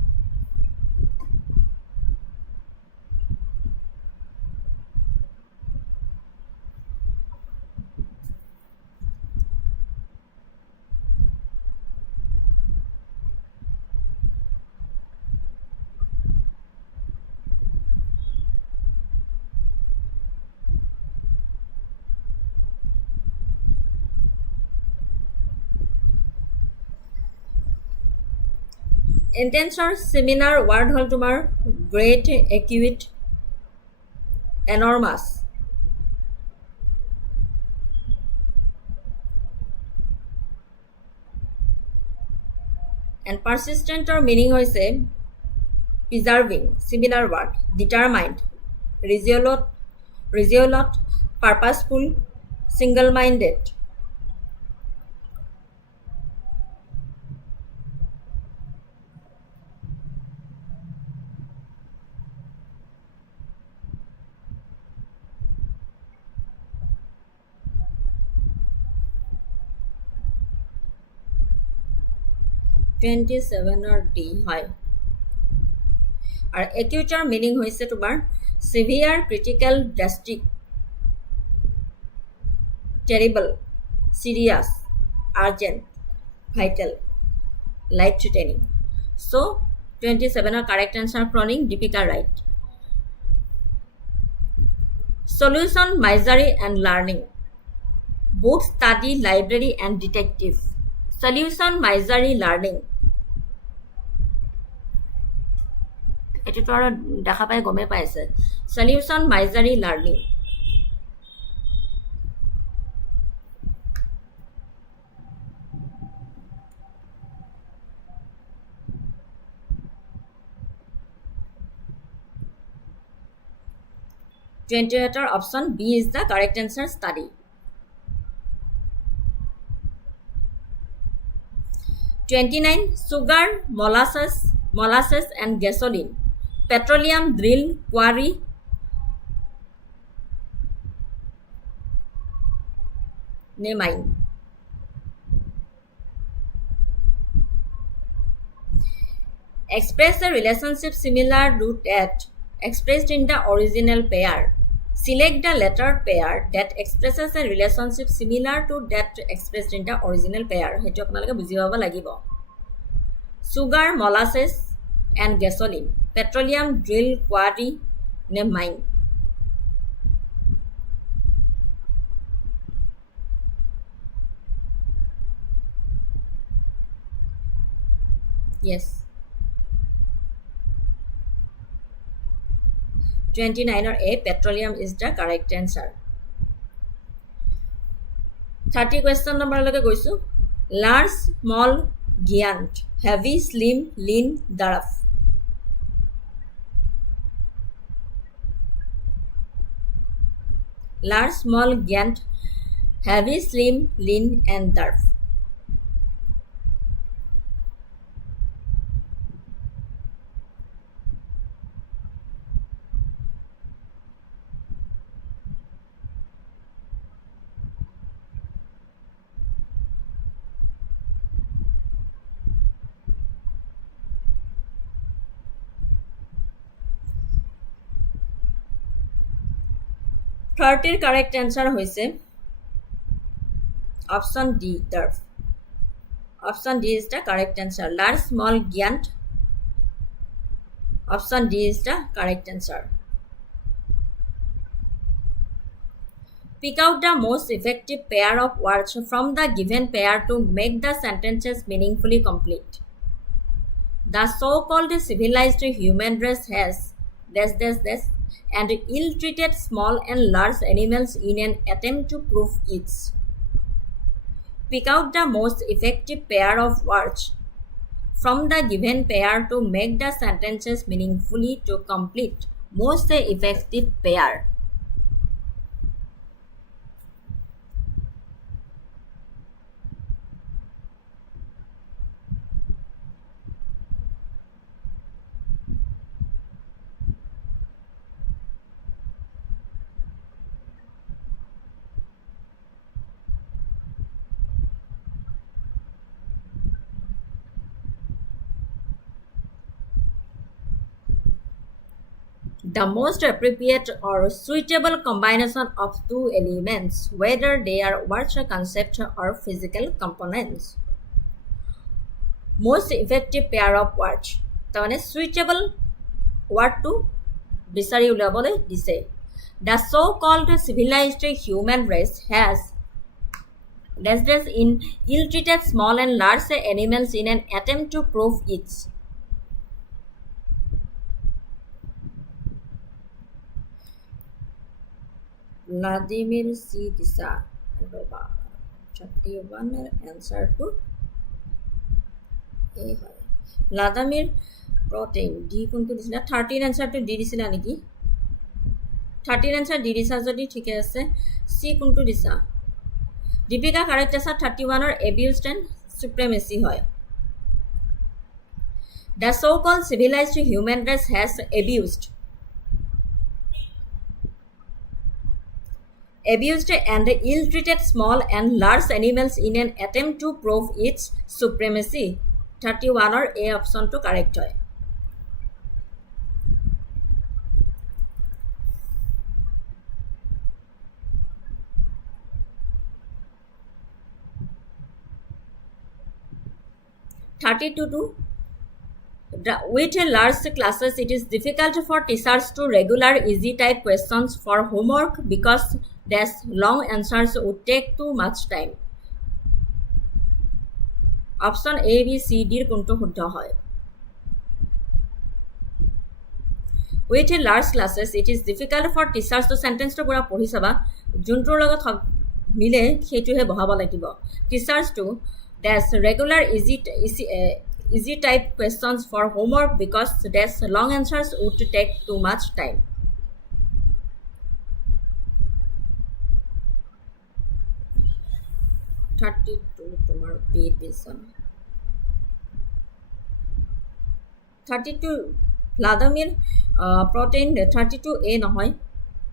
intense similar word হল তোমাৰ great acute enormous and persistent or meaning hoise preserving similar word determined resolute purposeful single minded twenty ছেভেনৰ D হয় আৰু একিউটৰ meaning হৈছে তোমাৰ severe critical drastic terrible serious urgent vital life threatening so 27ৰ correct answer ক্ৰনিং Deepika right solution misery and learning book study library and detective solution misery learning এটোতো আৰু দেখা পাই গমে পাইছে solution মাইজাৰি learning 28 option B is the correct answer study 29 sugar molasses and gasoline petroleum drill quarry ne mine express a relationship similar to that expressed in the original pair select the letter pair that expresses a relationship similar to that expressed in the original pair hetu apnaloke buji paba lagibo sugar molasses and gasoline petroleum drill quarry ne mine yes 29 or A petroleum is the correct answer 30 question number lage goisu large small giant heavy slim lean daraf large small giant heavy slim lean and daraf 30 correct answer hoise option D darf option D is the correct answer large small giant option D is the correct answer pick out the most effective pair of words from the given pair to make the sentences meaningfully complete the so-called civilized human race has this and ill-treated small and large animals in an attempt to prove it. Pick out the most effective pair of words from the given pair to make the sentences meaningfully to complete. Most effective pair. The most appropriate or suitable combination of two elements, whether they are words, concepts, or physical components. Most effective pair of words. তাৰমানে suitable word to বিচাৰি উলিয়াবলৈ দিছে. The so-called civilized human race has this in ill-treated small and large animals in an attempt to prove it. Vladimir C. Disa. 31 answer to A. Vladimir protein. D কোনটো দিছিলা 13 answer to D দিছিলা নেকি 13 answer D দিছা যদি ঠিক আছে C কোনটো দিছা দীপিকা কারেক্ট আছে 31 or abused and supremacy হয় The so-called civilized human race has abused and ill-treated small and large animals in an attempt to prove its supremacy. 31 or A option to correct hoy. With large classes, it is difficult for teachers to regular easy type questions for homework because these long answers would take too much time. Option A, B, C, D কোনটো শুদ্ধ হয় With a large classes, it is difficult for teachers to sentence to pura পঢ়ি চাবা যোনটোৰ লগত মিলে সেইটোহে বহাব লাগিব teachers to that's regular easy type questions for homework because that's long answers would take too much time 32 তোমার B division 32 Vladimir protein 32A নহয়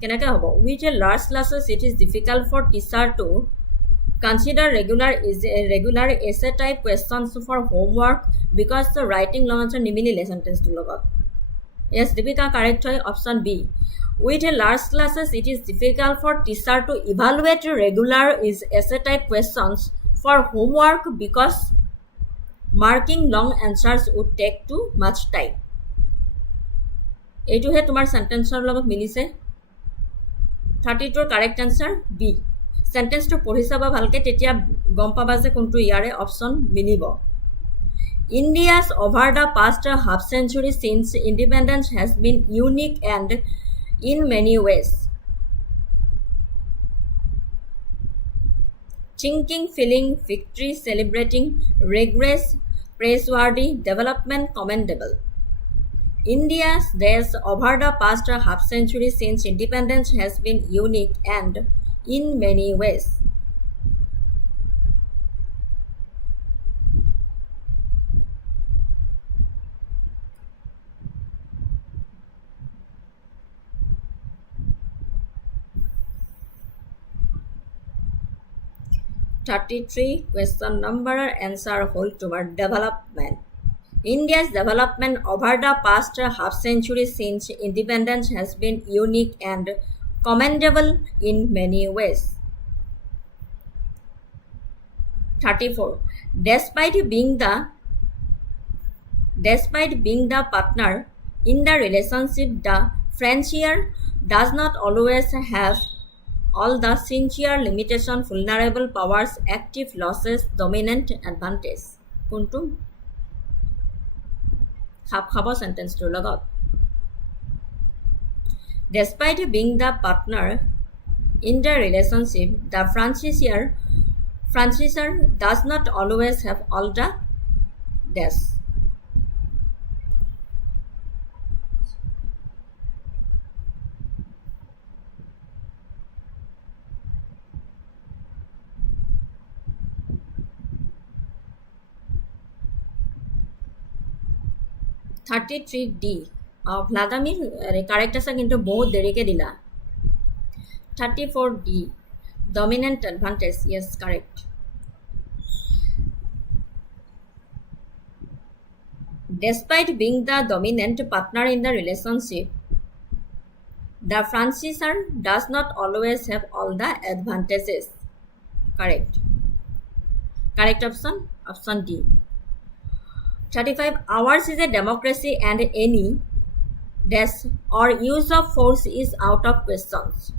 কেনেকৈ হ'ব with a large classes it is difficult for teacher to consider regular essay type questions for homework because the writing long answer নিমিলিলে sentence টোৰ লগত yes Deepika correct হয় option B with a large classes it is difficult for teacher to evaluate regular essay type questions for homework because marking long answers would take too much time এইটোহে তোমাৰ সেন্টেন্সৰ লগত মিলিছে 32 correct answer B সেন্টেন্সটো পঢ়ি চাবা ভালকে তেতিয়া গম পাবা যে কোনটো ইয়াৰে অপশন মিলিব India's over the past half century since independence has been unique and in many ways thinking feeling victory celebrating regress praiseworthy development commendable India's days over the past half century since independence has been unique and in many ways. Question number answer whole toward development. India's development over the past half century since independence has been unique and commendable in many ways. 34. Despite being the partner in the relationship, the friendship does not always have all the sincere limitation, vulnerable powers, active losses, dominant advantage. Kuntu? খাব সেন্টেন্সটোৰ লগত Despite being the partner in the relationship, the franchisor does not always have all the dash. $33D Vladimir correct আছে কিন্তু বহুত দেৰিকে দিলা 34D dominant advantage yes correct Despite being the dominant partner in the relationship the franchisor does not always have all the advantages correct option D 35 Ours is a democracy and any dash or use of force is out of questions.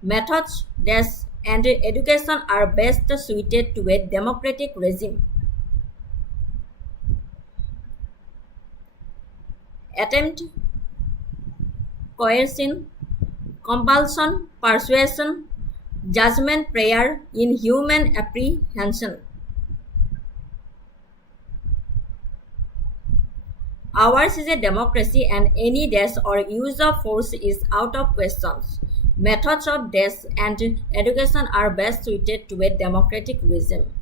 Methods dash and education are best suited to a democratic regime. Attempt, coercion, compulsion, persuasion, judgment, prayer, inhuman apprehension. Ours is a democracy and any dash or use of force is out of questions. Methods of dash and education are best suited to a democratic regime.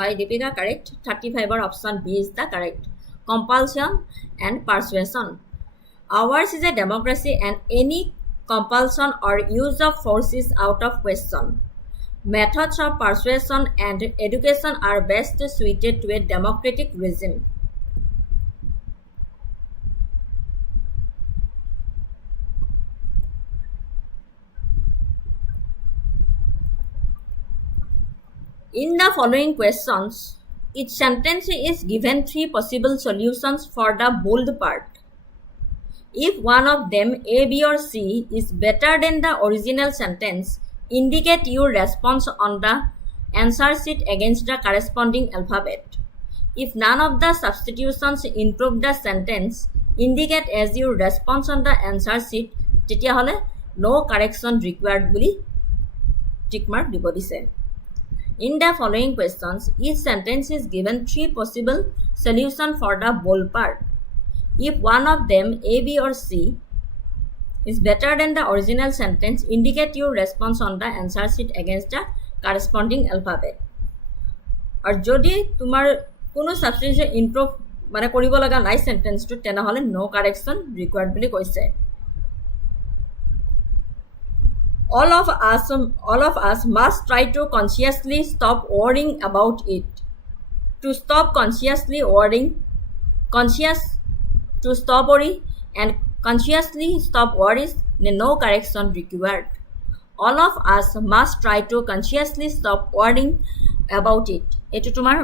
Hi Deepika correct 35 or option B is the correct compulsion and persuasion ours is a democracy and any compulsion or use of force is out of question methods of persuasion and education are best suited to a democratic regime In the following questions, Each sentence is given three possible solutions for the bold part. If one of them, A, B, or C, is better than the original sentence, indicate your response on the answer sheet against the corresponding alphabet. If none of the substitutions improve the sentence, indicate as your response on the answer sheet, তেতিয়াহ'লে no correction required বুলি tick mark দিব দিছে. In the following questions, each sentence is given three possible solutions for the bold part. If one of them, A, B, or C, is better than the original sentence, indicate your response on the answer sheet against the corresponding alphabet. Or jodi tumar কোনো substitution improve মানে কৰিব লগা নাই sentence to তেনেহ'লে no correction required বুলি কৈছে. All of us must try to consciously stop worrying about it. To stop consciously worrying, to stop worry and consciously stop worries, no correction required. All of us must try to consciously stop worrying about it. Etu tumar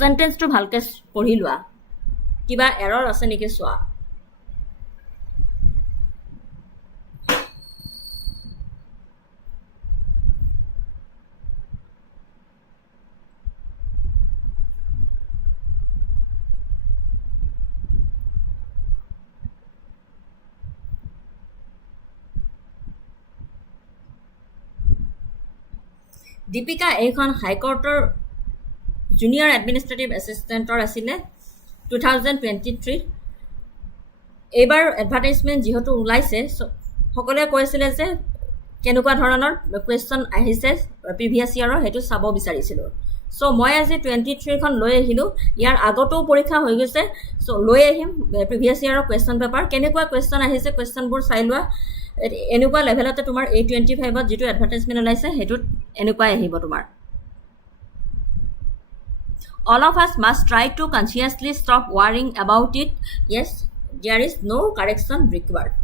sentence to bhalke পঢ়ি লোৱা কিবা error আছে নেকি চোৱা. দীপিকা এইখন হাইকোৰ্টৰ junior administrative এছিষ্টেণ্টৰ আছিলে 2023 এইবাৰ advertisement যিহেতু ওলাইছে সকলোৱে কৈছিলে যে কেনেকুৱা ধৰণৰ কুৱেশ্যন আহিছে প্ৰিভিয়াছ ইয়াৰৰ সেইটো চাব বিচাৰিছিলোঁ. চ' মই আজি 23খন লৈ আহিলোঁ. ইয়াৰ আগতেও পৰীক্ষা হৈ গৈছে. চ' লৈ আহিম প্ৰিভিয়াছ ইয়াৰৰ কুৱেশ্যন পেপাৰ কেনেকুৱা কুৱেশ্যন আহিছে কুৱেশ্যনবোৰ চাই লোৱা. এনেকুৱা লেভেলতে তোমাৰ A25ত যিটো এডভাৰটাইজমেণ্ট ওলাইছে সেইটোত এনেকুৱাই আহিব তোমাৰ. All of us must try to consciously stop worrying about it. Yes, there is no correction required.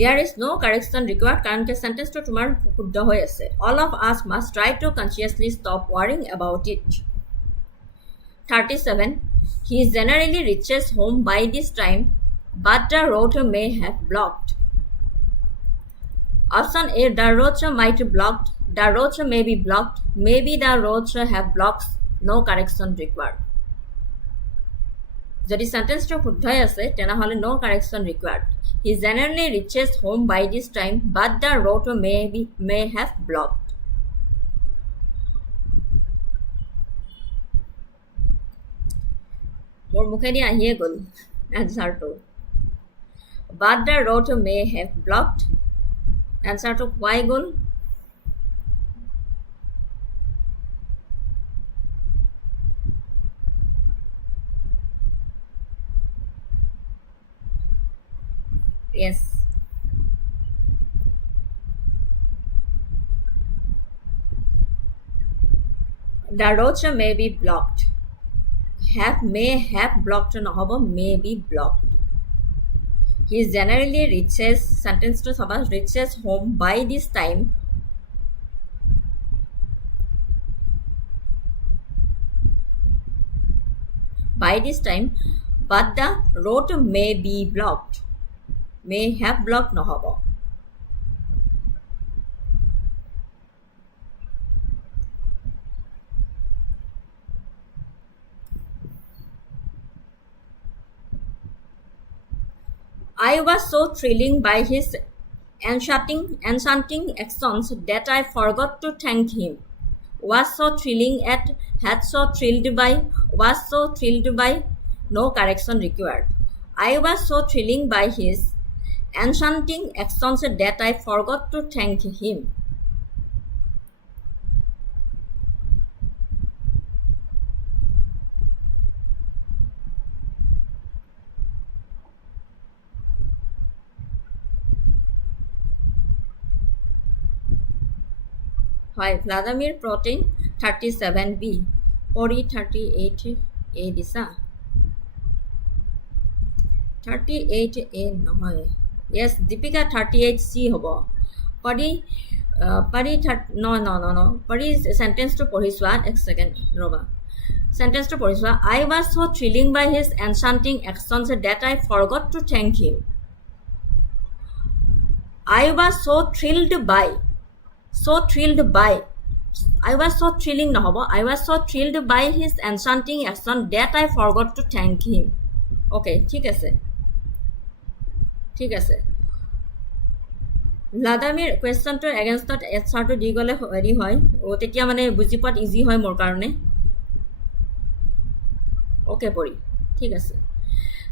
There is no correction required কাৰণ কে সেন্টেন্সটো তোমাৰ শুদ্ধ হৈ আছে. All of us must try to consciously stop worrying about it. 37. He generally reaches home by this time, but the road may have blocked. Option A, the roads might be blocked. The roads may be blocked. Maybe the roads have blocks. No correction required. যদি সেন্টেন্সটো শুদ্ধ আছে তেনেহ'লে no correction required. He generally reaches home by this time, but the road may have blocked. মোৰ মুখেদি আহিয়ে গ'ল এনচাৰটো. But the road may have blocked. এনচাৰটো পোৱাই গ'ল. Yes. The roads may be blocked. May have blocked নহ'ব may be blocked. He generally reaches sentence to sabas reaches home by this time. By this time, but the road may be blocked. May have blocked নহ'ব. I was so thrilling by his enchanting actions that I forgot to thank him. Was so thrilling at, had so thrilled by, was so thrilled by, no correction required. I was so thrilling by his enchanting actions that I forgot to thank him. হয় Vladimir protein 37B পৰি 38A দিছা 38A নহয়. Yes, Deepika 38C হ'ব. Padi Pari no. Pari is sentence to Poriswa. X second, Roba. Sentence to Poriswa. I was so thrilling by his enchanting actions that I forgot to thank him. I was so thrilled by. I was so thrilling নহব. I was so thrilled by his enchanting action that I forgot to thank him. Okay, ঠিক আছে. Vladimir কুৱেশ্যনটোৰ এগেইনষ্টত এনচাৰটো দি গ'লে হেৰি হয় তেতিয়া মানে বুজি পোৱাত ইজি হয় মোৰ কাৰণে. Okay, পৰি ঠিক আছে.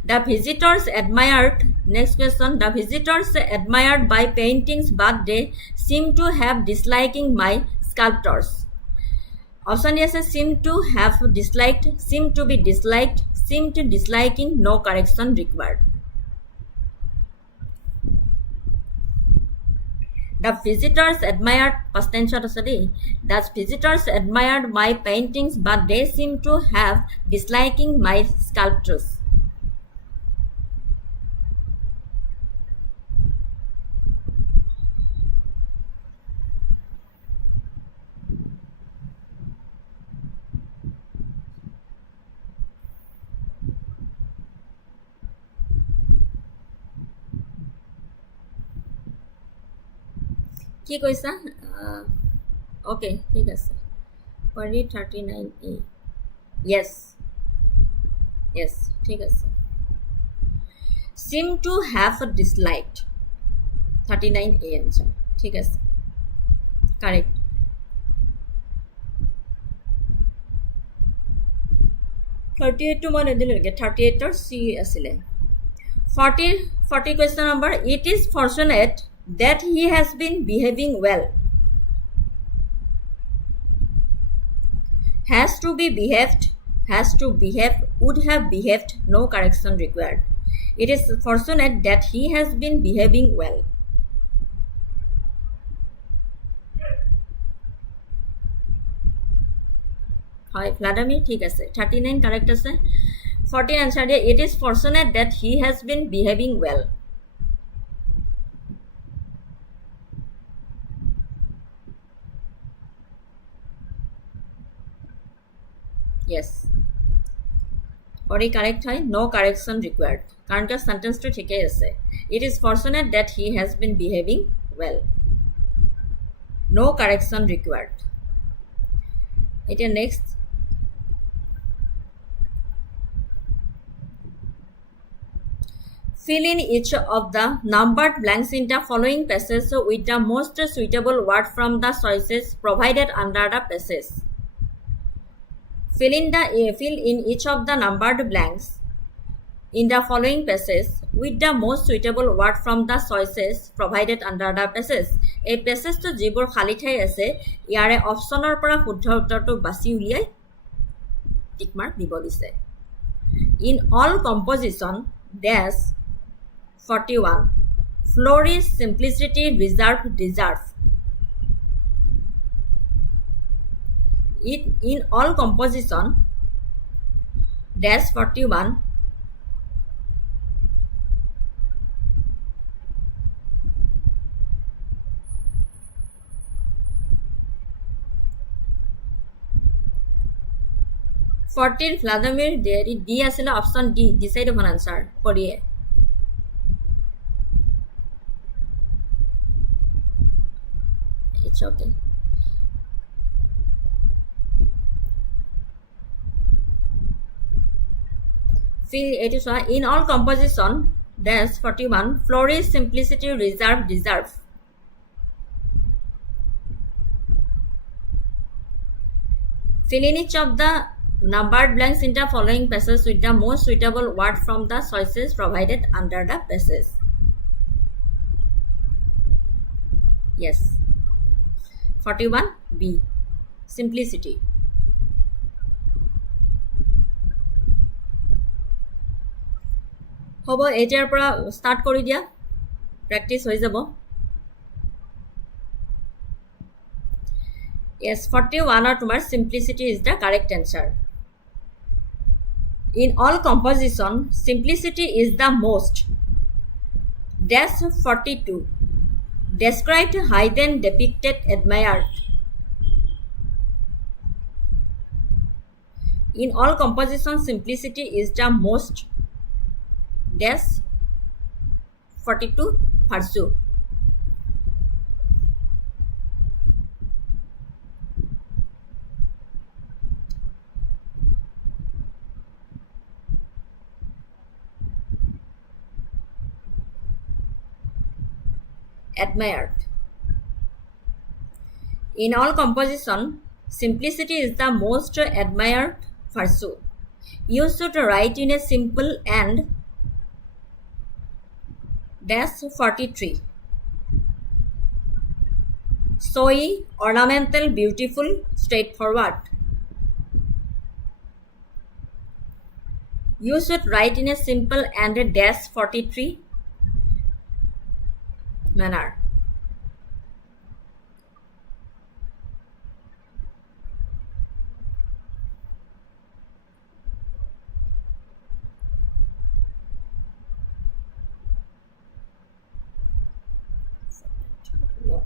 The visitors admired, next question, the visitors admired by paintings but they seem to have disliking my sculptors. Option A is seem to have disliked, seem to be disliked, seem to disliking, no correction required. The visitors admired, past tense asadi. The visitors admired my paintings but they seem to have disliking my sculptures. কি কৈছা ওকে ঠিক আছে পৰি 39A yes ঠিক আছে seem to have disliked 39A answer ঠিক আছে correct 38 to মই নিদিলো 38 ৰ C আছিলে 40 question number it is fortunate that he has been behaving well. Has to be behaved, has to behave, would have behaved, no correction required. It is fortunate that he has been behaving well. Hi, Vladimir, ঠিক আছে 39 correct আছে 40 answer দিয়ে it is fortunate that he has been behaving well. Yes. Pori correct hai. No correction required. Karan ka sentence to thike ase. It is fortunate that he has been behaving well. No correction required. It next. Fill in each of the numbered blanks in the following passage with the most suitable word from the choices provided under the passage. Fill in each of the numbered blanks in the following passage with the most suitable word from the choices provided under the passage. A passage to jibur khali thai ase yare optioner para shuddha uttor to basi uliyai tick mark dibo dise. In all composition dash 41 flourish simplicity reserve deserve. In all composition dash 41 14 Vladimir there D asile option D decide one answer poriye it's okay it is in all composition dash 41 flourish simplicity reserve deserve. Fill in each of the numbered blanks in the following passage with the most suitable word from the choices provided under the passage. Yes 41 B simplicity. হ'ব এতিয়াৰ পৰা start কৰি দিয়া practice হৈ যাব Yes 41 or tomorrow simplicity is the correct answer. In all composition simplicity is the most dash 42 Described, hidden, depicted, admired. In all compositions, simplicity is the most dash 42 pursue. Admired. In all composition, simplicity is the most admired virtue. You should write in a simple and dash 43. Showy, ornamental, beautiful, straightforward. You should write in a simple and a dash 43 manner. No.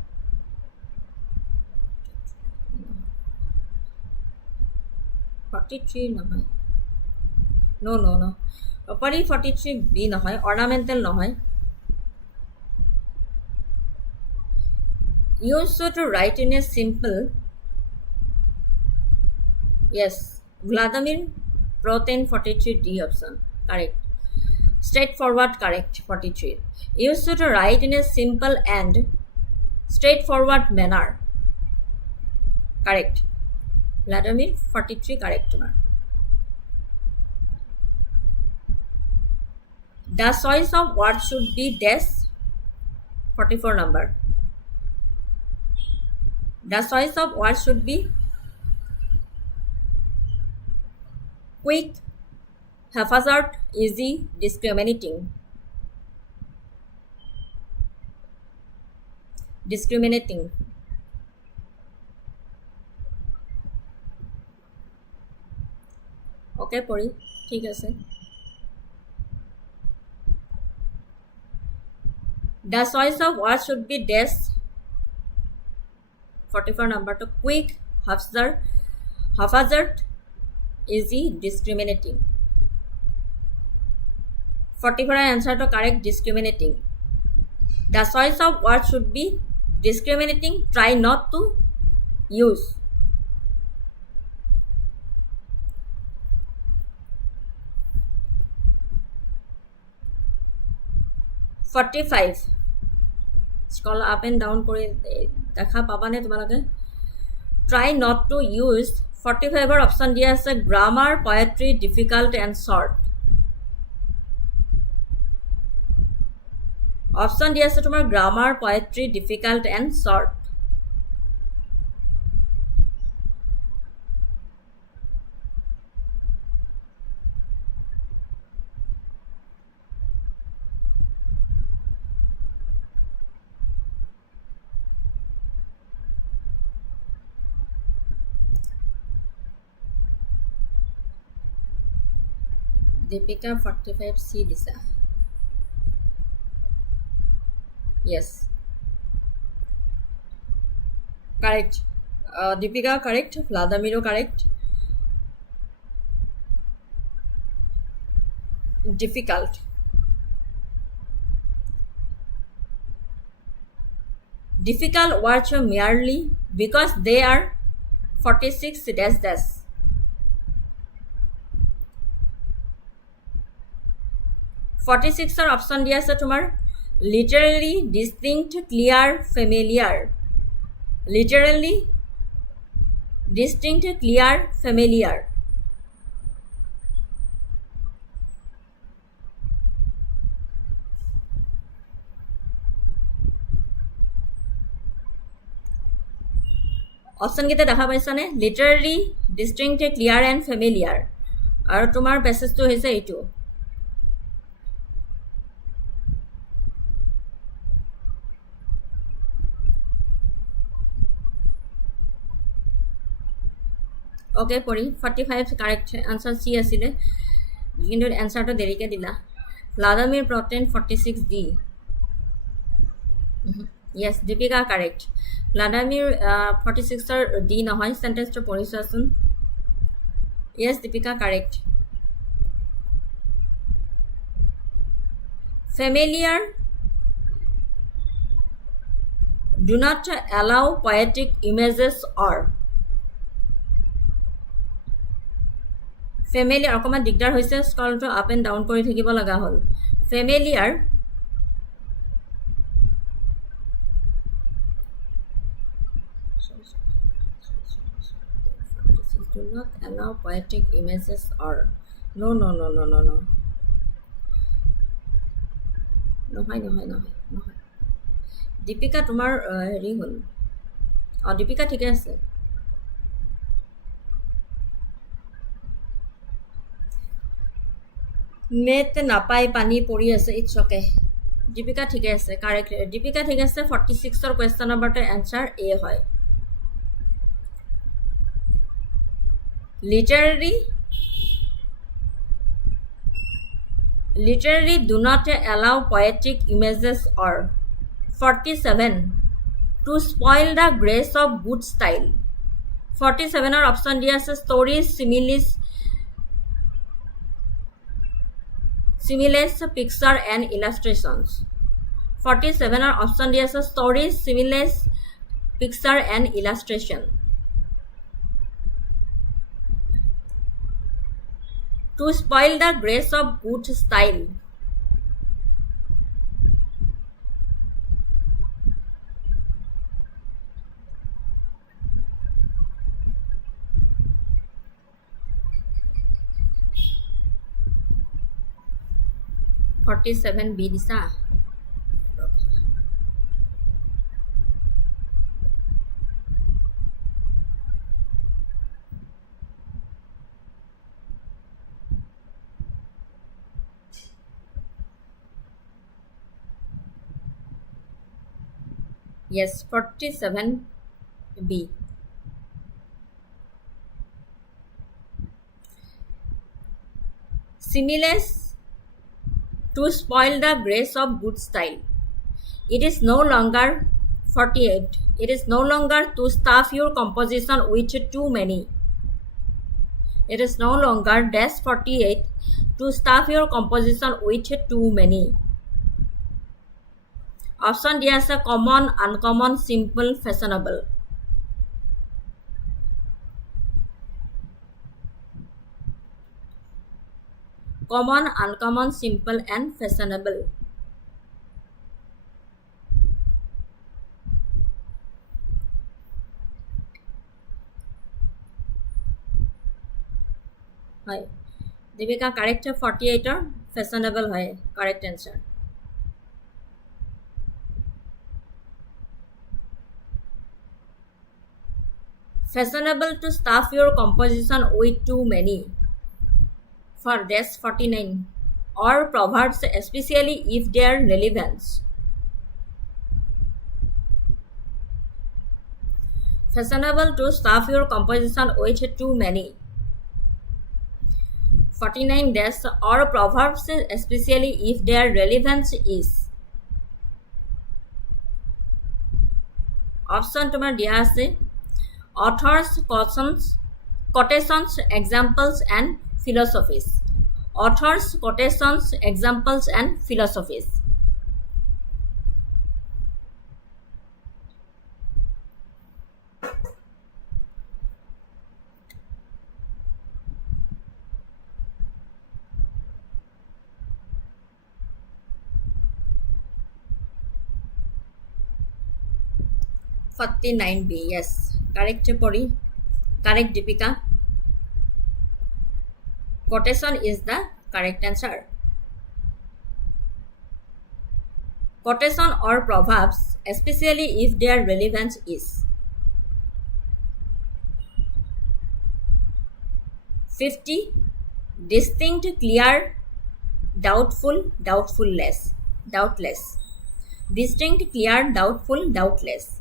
43 নহয়. No. Properly 43 B নহয়, ornamental নহয়. You should write in a simple. Yes, Vladimir Protein 43 D option. Correct. Straightforward, correct. 43. You should write in a simple and straightforward manner. Correct. Vladimir 43 correct. The choice of word should be dash 44 number. The choice of word should be quick, haphazard, easy, discriminating. Discriminating. Okay, পড়ি ঠিক আছে. The choice of word should be dash 44 number to quick, haphazard, easy, discriminating. 44 answer to correct, discriminating. The choice of word should be discriminating. Try not to use. $45. Scroll up and down করে দেখা পাবানে তোমালোকে. Try not to use. 45 এর option দিয়া আছে grammar, poetry, difficult and short. Option দিয়া আছে তোমার grammar, poetry, difficult and short. Deepika 45 C Lisa. Yes. Correct. Deepika correct. Vladimiro correct. Difficult. Difficult words merely because they are 46 dash. 46 er option dia ase tomar literally, distinct, clear, familiar. Literally, distinct, clear, familiar. Option কেইটা দেখা পাইছানে? Literally, distinct, clear and familiar. আৰু তোমাৰ পেছেজটো হৈছে এইটো. ওকে পঢ়ি 45 correct answer চি আছিলে, কিন্তু এনসাৰটো দেৰিকে দিলা. ভ্লাদিমিৰ প্ৰটেইন 46 D. Yes, Deepika correct. Vladimir 46 or D নহয় sentence to পঢ়ি চোৱাচোন. Yes, Deepika correct. Familiar do not allow poetic images or familiar অকণমান দিগদাৰ হৈছে স্ক্ৰলটো আপ এণ্ড ডাউন কৰি থাকিব লগা হ'ল familiar do not allow poetic images or no নহয় দীপিকা তোমাৰ হেৰি হ'ল দীপিকা ঠিকে আছে নেট নাপাই পানী পৰি আছে ইটছ অকে দীপিকা ঠিকে আছে কাৰেক্ট দীপিকা ঠিক আছে 46 কুৱেশ্যন নম্বৰটো এনসাৰ এ হয় literary do not allow poetic images or 47 to spoil the grace of good style 47 or option D আছে stories similes picture and illustrations 47 or option D আছে stories similes picture and illustration to spoil the grace of good style 47 B দিছা Yes, 47 B. Similes to spoil the grace of good style. It is no longer 48. It is no longer to stuff your composition with too many. It is no longer dash 48 to stuff your composition with too many. Option D is a common, uncommon, simple, fashionable. Common, uncommon, simple, and fashionable. Hi. Deepika correct 48 or fashionable hai correct answer. Fashionable to stuff your composition with too many. For dash 49 or proverbs especially if their relevance. Fashionable to stuff your composition with too many. 49 dash or proverbs especially if their relevance is. Option tomar dia ase authors quotations examples and philosophies. Authors quotations examples and philosophies. Forty-nine B, yes, correct Pori, correct Deepika. Quotation is the correct answer. Quotation or proverbs, especially if their relevance is. 50. Distinct, clear, doubtful, doubtfulness, doubtless. Distinct, clear, doubtful, doubtless.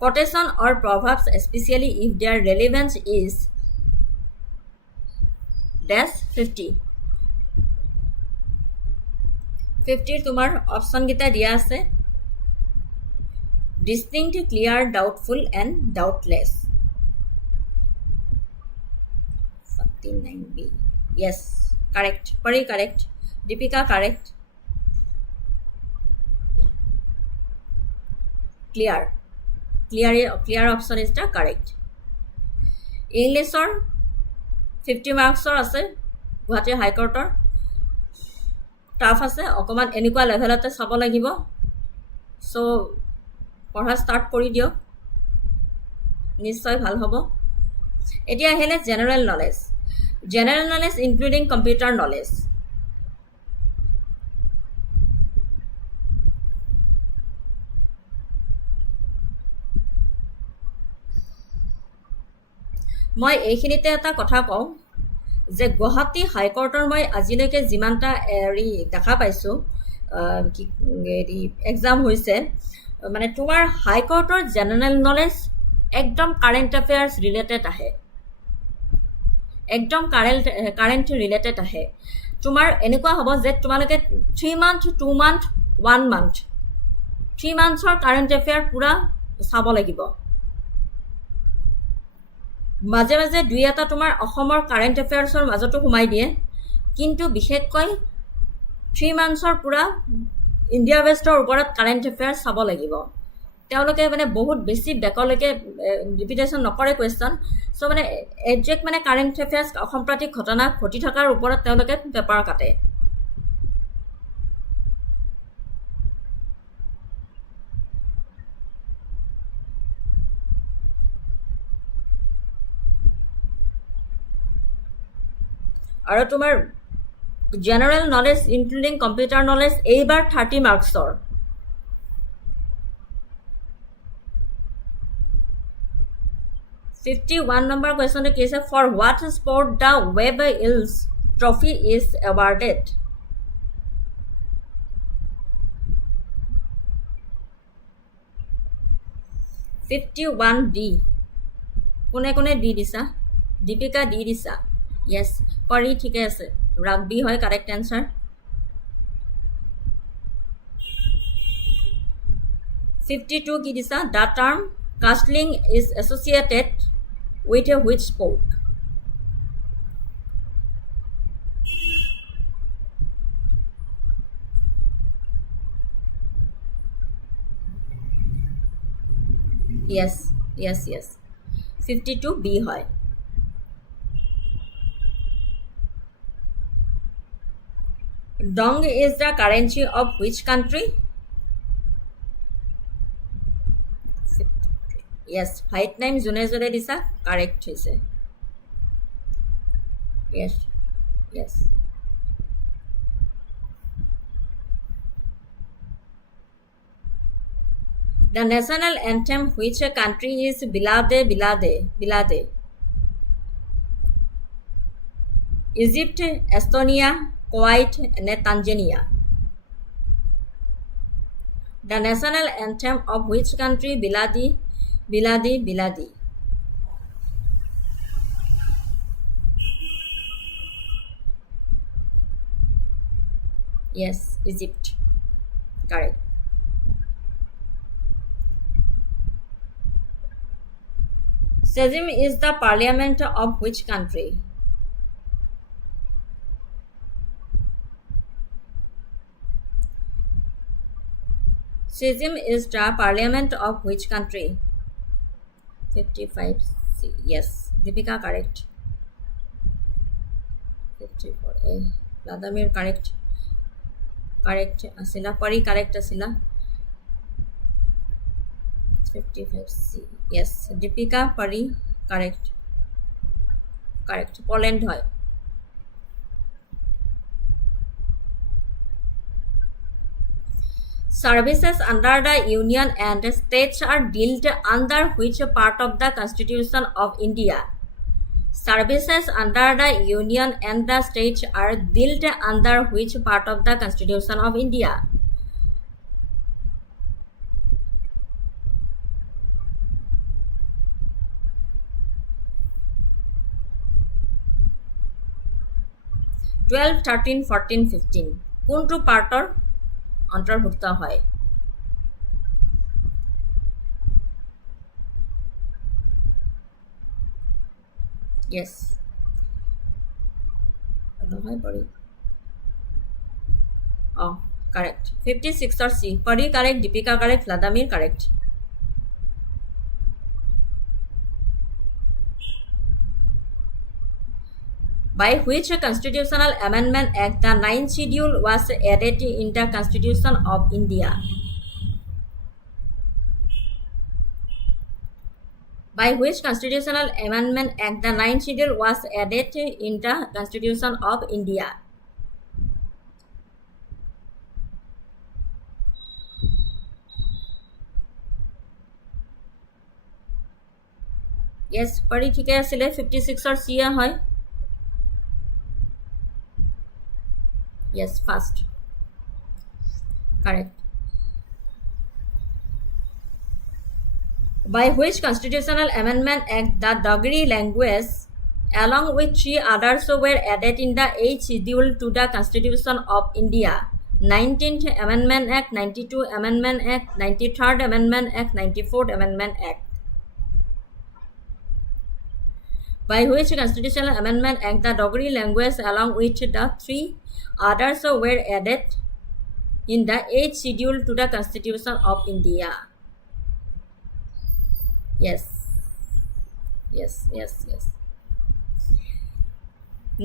Quotation or proverbs, especially if their relevance is dash 50. 50 তোমাৰ অপশ্যনকেইটা দিয়া আছে distinct, clear, doubtful and doubtless. 49B. Yes, correct. Pari correct. Deepika correct. Clear. Clear option is the correct. English or 50 marks or আছে Guwahati হাইকোৰ্টৰ tough আছে অকমান এনেকুৱা লেভেলতে চাব লাগিব so পঢ়া ষ্টাৰ্ট কৰি দিয়ক নিশ্চয় ভাল হ'ব এতিয়া আহিলে general knowledge including computer knowledge মই এইখিনিতে এটা কথা কওঁ যে গুৱাহাটী হাইকোৰ্টৰ মই আজিলৈকে যিমানটা দেখা পাইছোঁ এক্সাম হৈছে মানে তোমাৰ হাইকোৰ্টৰ জেনাৰেল নলেজ একদম কাৰেণ্ট এফেয়াৰ্ছ ৰিলেটেড আহে একদম কাৰেণ্ট ৰিলেটেড আহে তোমাৰ এনেকুৱা হ'ব যে তোমালোকে 3 মান্থ 2 মান্থ 1 মান্থ 3 মান্থছৰ কাৰেণ্ট এফেয়াৰ পুৰা চাব লাগিব মাজে মাজে দুই এটা তোমাৰ অসমৰ কাৰেণ্ট এফেয়াৰ্ছৰ মাজতো সোমাই দিয়ে কিন্তু বিশেষকৈ 3 মান্থছৰ পুৰা ইণ্ডিয়া ৱেষ্টৰ ওপৰত কাৰেণ্ট এফেয়াৰ্ছ চাব লাগিব তেওঁলোকে মানে বহুত বেছি বেকলৈকে ৰিপিটেশ্যন নকৰে কুৱেশ্যন সো মানে একজেক্ট মানে কাৰেণ্ট এফেয়াৰ্ছ সাম্প্ৰতিক ঘটনা ঘটি থকাৰ ওপৰত তেওঁলোকে পেপাৰ কাটে আৰু তোমাৰ general knowledge including computer knowledge এইবাৰ 30 মাৰ্কছৰ $51 number question কি আছে for what sport the Webb Ellis trophy is awarded $51D কোনে দি দিছা দীপিকা দি দিছা yes পৰি ঠিকে আছে ৰাগবি হয় কাৰেক্ট আনসাৰ 52 কি দিছা the term castling is associated with a which sport yes 52B হয় Dong is the currency of which country? Yes, fight name june disa correct hoise. Yes. The national anthem which country is Bilade? Egypt, Estonia, Kuwait and Tanzania. The national anthem of which country? Biladi. Yes, Egypt. Correct. Assam is the parliament of which country? Assam is the parliament of which country? 55C. Yes, Deepika correct. 54A. Vladimir correct. Asila Pari correct asila. 55C. Yes, Deepika Pari correct. Poland hoy. Services under the Union and states are dealt under which part of the Constitution of India? Services under the Union and the states are dealt under which part of the Constitution of India? $12, $13, $14, $15. কোনটো পাৰ্টৰ অন্তৰ্ভুক্ত হয়। Yes. নহয় পঢ়ি correct 56 or C. Pari correct, Deepika correct, Vladimir correct. By which constitutional amendment act the 9th schedule was added in the Constitution of India? By which constitutional amendment act the 9th schedule was added in the Constitution of India? Yes, Pari ঠিকে আছিলে 56 or C হয়। Yes, first. Correct. By which constitutional amendment act the Dogri language along with 3 others were added in the 8th schedule to the Constitution of India? 19th Amendment Act, 92 Amendment Act, 93rd Amendment Act, 94th Amendment Act. By which constitutional amendment act the Dogri language along with the 3 others were added in the 8th schedule to the Constitution of India? Yes.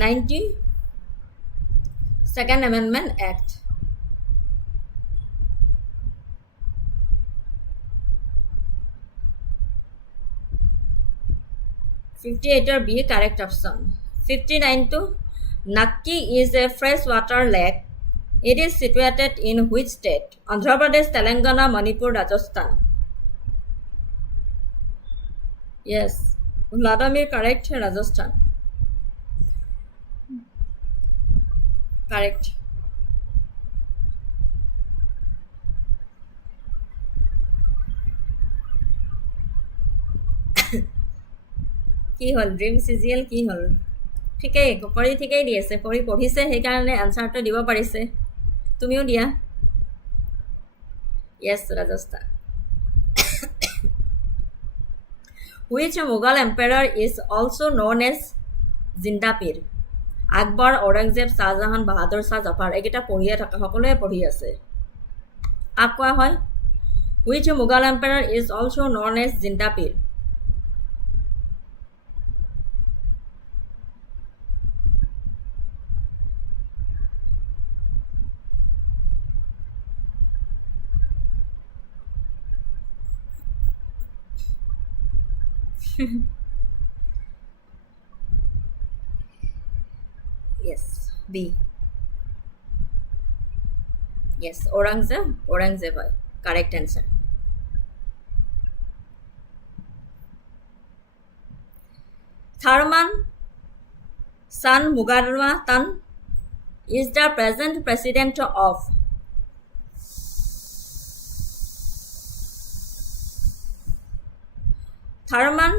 92nd Amendment Act. (58) B correct option. 59 to Nakki is a freshwater lake. It is situated in which state? Andhra Pradesh, Telangana, Manipur, Rajasthan. Yes, Vladimir correct, Rajasthan. Correct. কি হল dream CGL কি হল ঠিকই পঢ়ি ঠিকই দি আছে পঢ়িছে সেইকাৰণে আনসাৰটো দিব পাৰিছে তুমিও দিয়া yes Rajasthan which Mughal emperor is also known as Zindapir? Akbar, Aurangzeb, Shah Jahan, Bahadur Shah, Zafar. এইকেইটা পঢ়িয়ে থকা সকলোৱে পঢ়ি আছে কোৱা হয় which Mughal emperor is also known as Zindapir? Yes, B. Yes, Aurangzeb. Correct answer. Tharman Shanmugaratnam is the present president of Tharman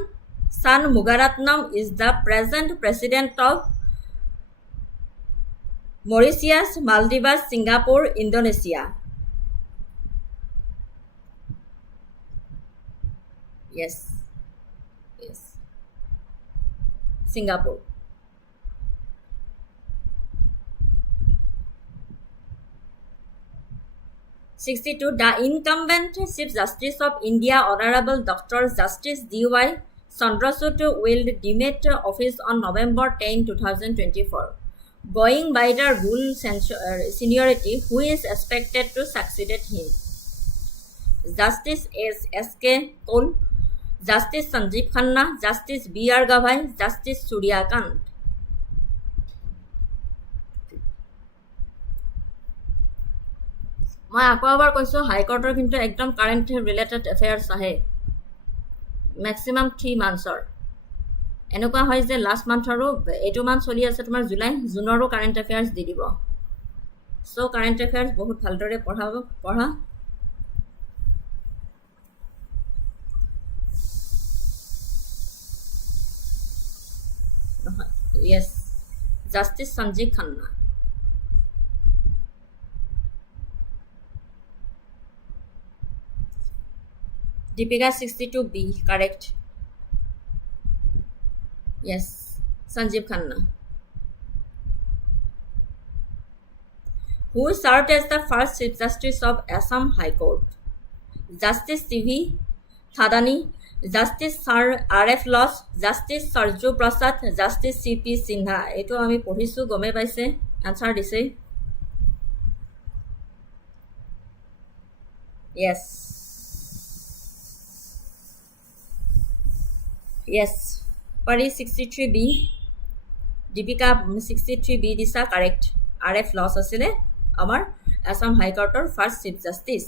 Shanmugaratnam is the present president of Mauritius, Maldives, Singapore, Indonesia. Yes. Singapore. (62) The incumbent Chief Justice of India, Honorable Dr. Justice D.Y. Chandrachud will demit office on November 10, 2024. Going by the rule seniority, who is expected to succeed him? Justice S.K. Kaul, Justice Sanjeev Khanna, Justice B.R. Gavai, Justice Surya Kant. মই আকৌ এবাৰ কৈছোঁ হাইকোৰ্টৰ কিন্তু একদম current related affairs আহে maximum 3 মান্থছৰ এনেকুৱা হয় যে লাষ্ট মান্থৰো এইটো মান্থ চলি আছে তোমাৰ জুলাই জুনৰো কাৰেণ্ট এফেয়াৰ্ছ দি দিব সো কাৰেণ্ট এফেয়াৰ্ছ বহুত ভালদৰে পঢ়া yes Justice Sanjeev Khanna Deepika 62B, correct. Yes, Sanjeev Khanna. Who served as the first Chief Justice of Assam High Court? Justice C.V. Thadani, Justice Sir R.F. Loss, Justice Sarju Prasad, Justice C.P. Sinha. এইটো আমি পঢ়িছোঁ, গমে পাইছে, answer দিছে। Yes. Yes. Pari 63B. Deepika 63B দিছা, correct. R.F. Loss আছিলে আমাৰ Assam high কোৰ্টৰ first chief justice.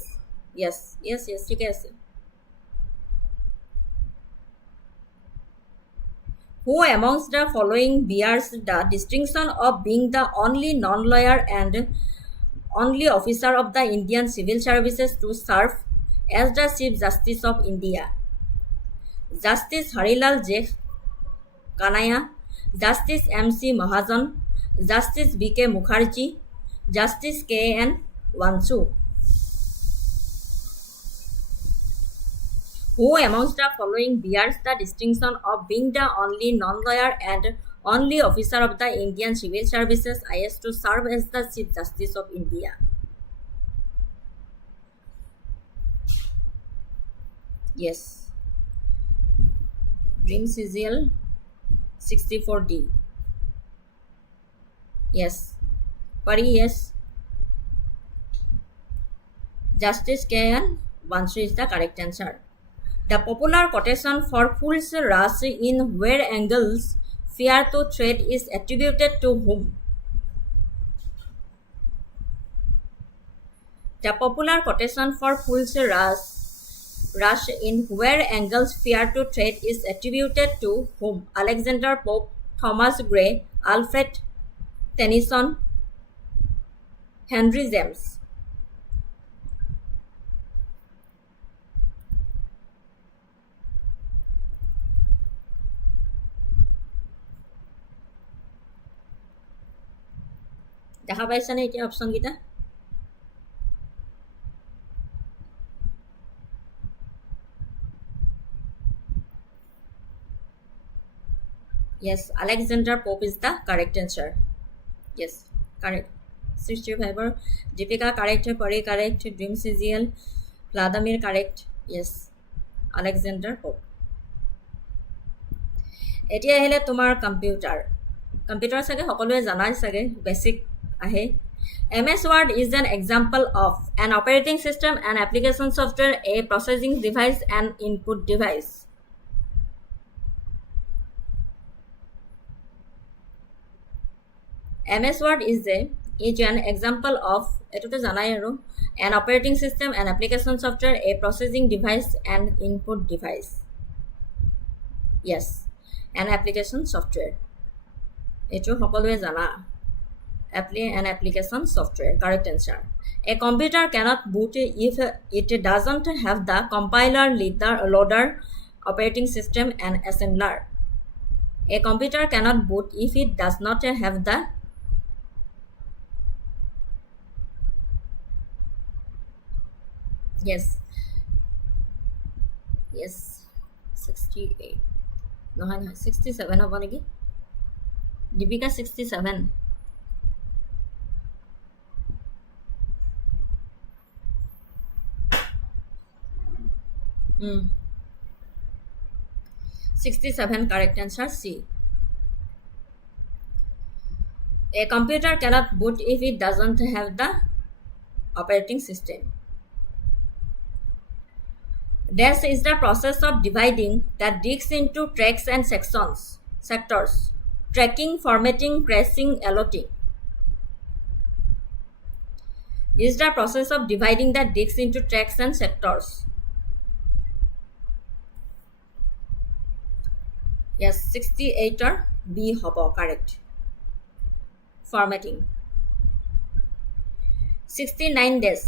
Yes, yes, yes, ঠিকে আছে। Who amongst the following bears the distinction of being the only non-lawyer and only officer of the Indian civil services to serve as the Chief Justice of India? Justice Harilal J. Kanaya, Justice M.C. Mahajan, Justice B.K. Mukherjee, Justice K.N. Wansu. Who amongst the following bears the distinction of being the only non-lawyer and only officer of the Indian Civil Services IS to serve as the Chief Justice of India? Yes. Dream CGL 64D. Yes. Pari, yes. Justice K.N. Wansu is the correct answer. The popular quotation for fool's rush in where angles fear to tread is attributed to whom? The popular quotation for fool's rush in where angles fear to tread is attributed to whom? Alexander Pope, Thomas Gray, Alfred Tennyson, Henry James. দেখা পাইছানে এতিয়া option কিটা? Yes, Alexander Pope is the correct answer. Yes, correct. 65. Deepika correct, Pari correct, Dream CGL, Vladimir correct. Yes, Alexander Pope. এতিয়া আহিলে তোমাৰ computer. Computer চাগে সকলোৱে জানাই চাগে, বেসিক আহে। MS Word is an example of an operating system, an application software, a processing device, an input device. MS Word is an example of এটোটো জানাই আৰু an operating system, an application software, a processing device, and input device. Yes, an application software. এটো সকলোৱে জানা। An application software. Correct answer. A computer cannot boot if it doesn't have the compiler, loader, operating system, and assembler. A computer cannot boot if it does not have the Yes. 68. No, 67 হ'ব নেকি? Deepika 67. 67 correct answer C. A computer cannot boot if it doesn't have the operating system. This is the process of dividing the disks into tracks and sectors, tracking, formatting, pressing, allotting. Is the process of dividing the disks into tracks and sectors. Yes, 68 or B hobo, correct. Formatting. 69 days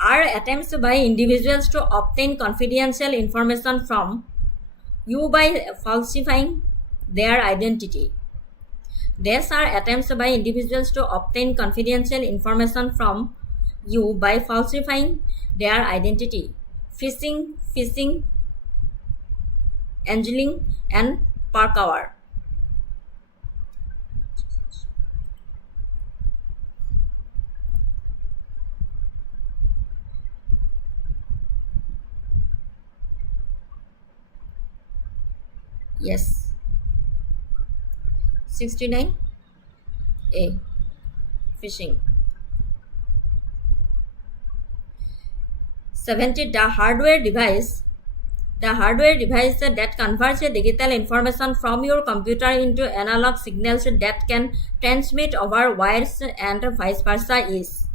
are attempts by individuals to obtain confidential information from you by falsifying their identity. These are attempts by individuals to obtain confidential information from you by falsifying their identity. fishing, angling, and park hour. Yes. 69 A. Fishing. 70. The hardware device that converts a digital information from your computer into analog signals that can transmit over wires and vice versa is.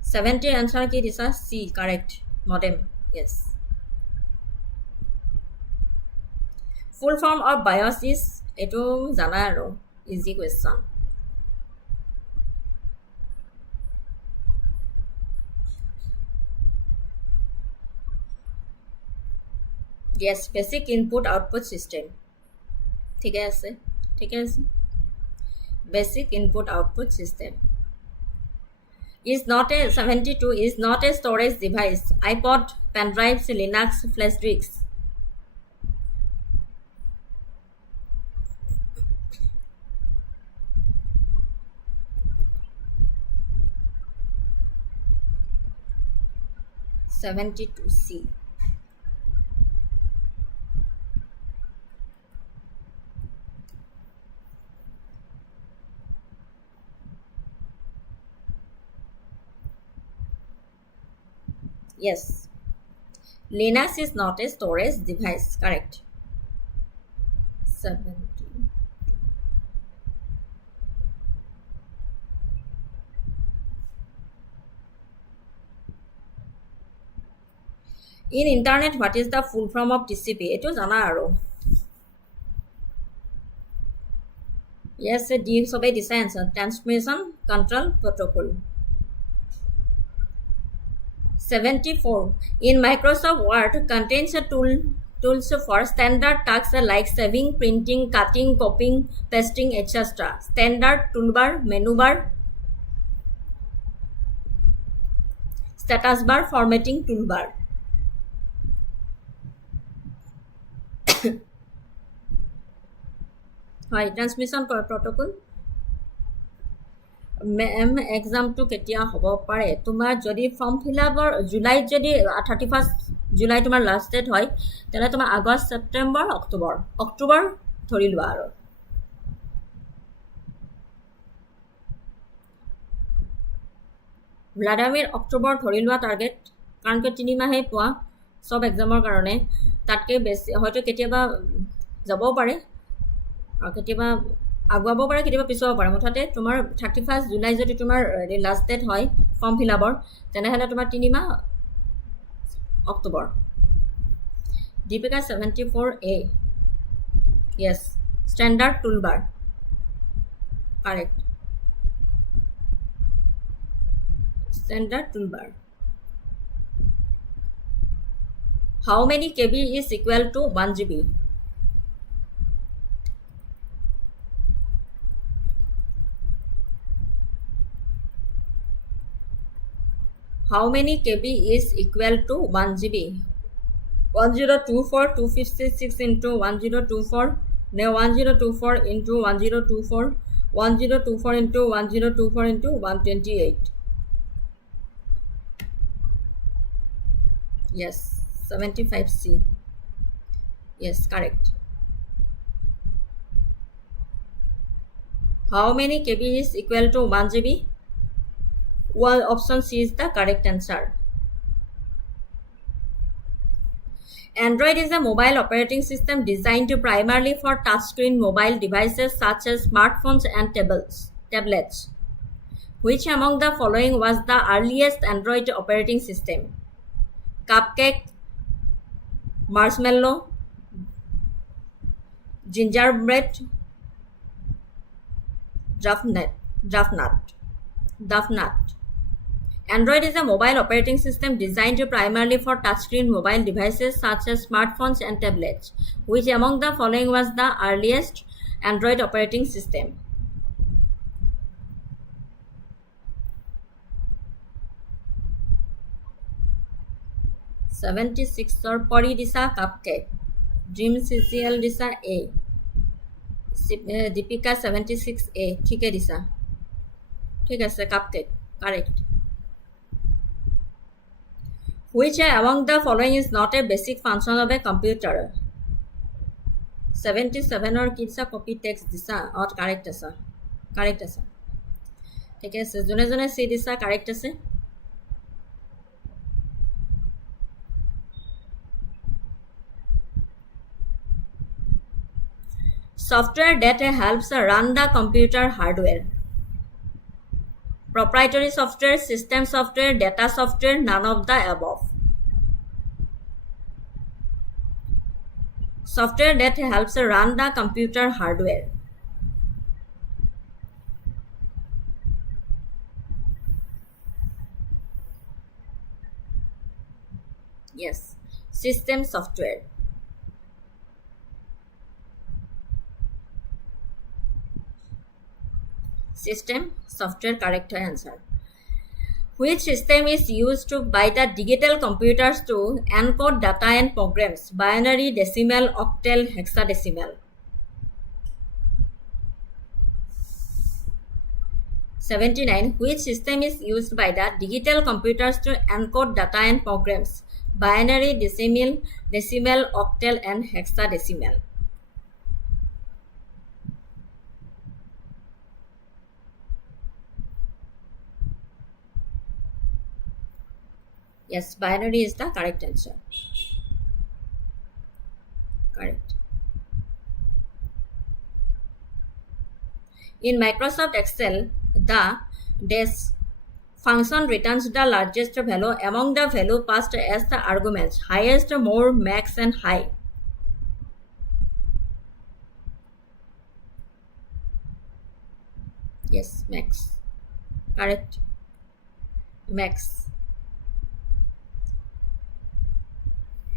70 answer ki disa C, correct. Modem. Yes. Full form of BIOS is, eto jana aro, easy question. Yes, basic input output system. ঠিকে আছে, ঠিকে আছে. Basic input output system. Is not a 72 is not a storage device. iPod, pen drives, Linux, flash disks. C. Yes. Linux is not a storage device. Correct. 70. In internet, what is the full form of TCP? Eto jana aro. Yes, D sobe disa answer. Transmission Control Protocol. 74. In Microsoft Word contains a tools for standard tasks like saving, printing, cutting, copying, pasting, etc. Standard toolbar, menu bar, status bar, formatting toolbar. Hi, transmission protocol. মেম এক্সামটো কেতিয়া হ'ব পাৰে? তোমাৰ যদি form fill upper জুলাইত যদি 31 জুলাই তোমাৰ last date হয়, তেনে তোমাৰ আগষ্ট, ছেপ্টেম্বৰ, অক্টোবৰ ধৰি লোৱা আৰু। ভ্লাডিমিৰ অক্টোবৰ ধৰি লোৱা টাৰ্গেট, কাৰণ কি 3 মাহে পোৱা সব এক্সামৰ কাৰণে, তাতকৈ বেছি হয়তো কেতিয়াবা যাবও পাৰে আৰু কেতিয়াবা আগুৱাব পাৰে, কেতিয়াবা পিছুৱাব পাৰে। মুঠতে তোমাৰ 31 জুলাই যদি তোমাৰ লাষ্ট ডেট হয় ফৰ্ম ফিল আপৰ, তেনেহ'লে তোমাৰ 3 মাহ October. Deepika 74 A. Yes. Standard toolbar. Correct. Standard toolbar. How many KB is equal to 1 GB? How many KB is equal to 1 GB? 1024 256 into 1024, no 1024 into 1024, 1024 into 1024 into 128. Yes, 75C. Yes, correct. How many KB is equal to 1 GB? Well, option C is the correct answer. Android is a mobile operating system designed primarily for touchscreen mobile devices such as smartphones and tablets. Which among the following was the earliest Android operating system? Cupcake, Marshmallow, Gingerbread, Duffnut. Android is a mobile operating system designed primarily for touchscreen mobile devices such as smartphones and tablets. Which among the following was the earliest Android operating system? 76 পৰি দিছা cupcake dream CCL দিছা এ দীপিকা 76 এ ঠিকে দিছা ঠিক আছে cupcake correct which among the following is not a basic function of a computer 77 or kitsa copy text disa or correct asa ঠিক আছে জনে জনে সি দিছা কাৰেক্ট আছে software that helps run the computer hardware proprietary software system software data software none of the above software that helps run the computer hardware yes system software system software correct answer which system is used by the digital computers to encode data and programs binary decimal octal hexadecimal 79 which system is used by the digital computers to encode data and programs binary decimal octal and hexadecimal yes binary is the correct answer correct in Microsoft Excel the des function returns the largest value among the value passed as the arguments highest more max and high yes max correct max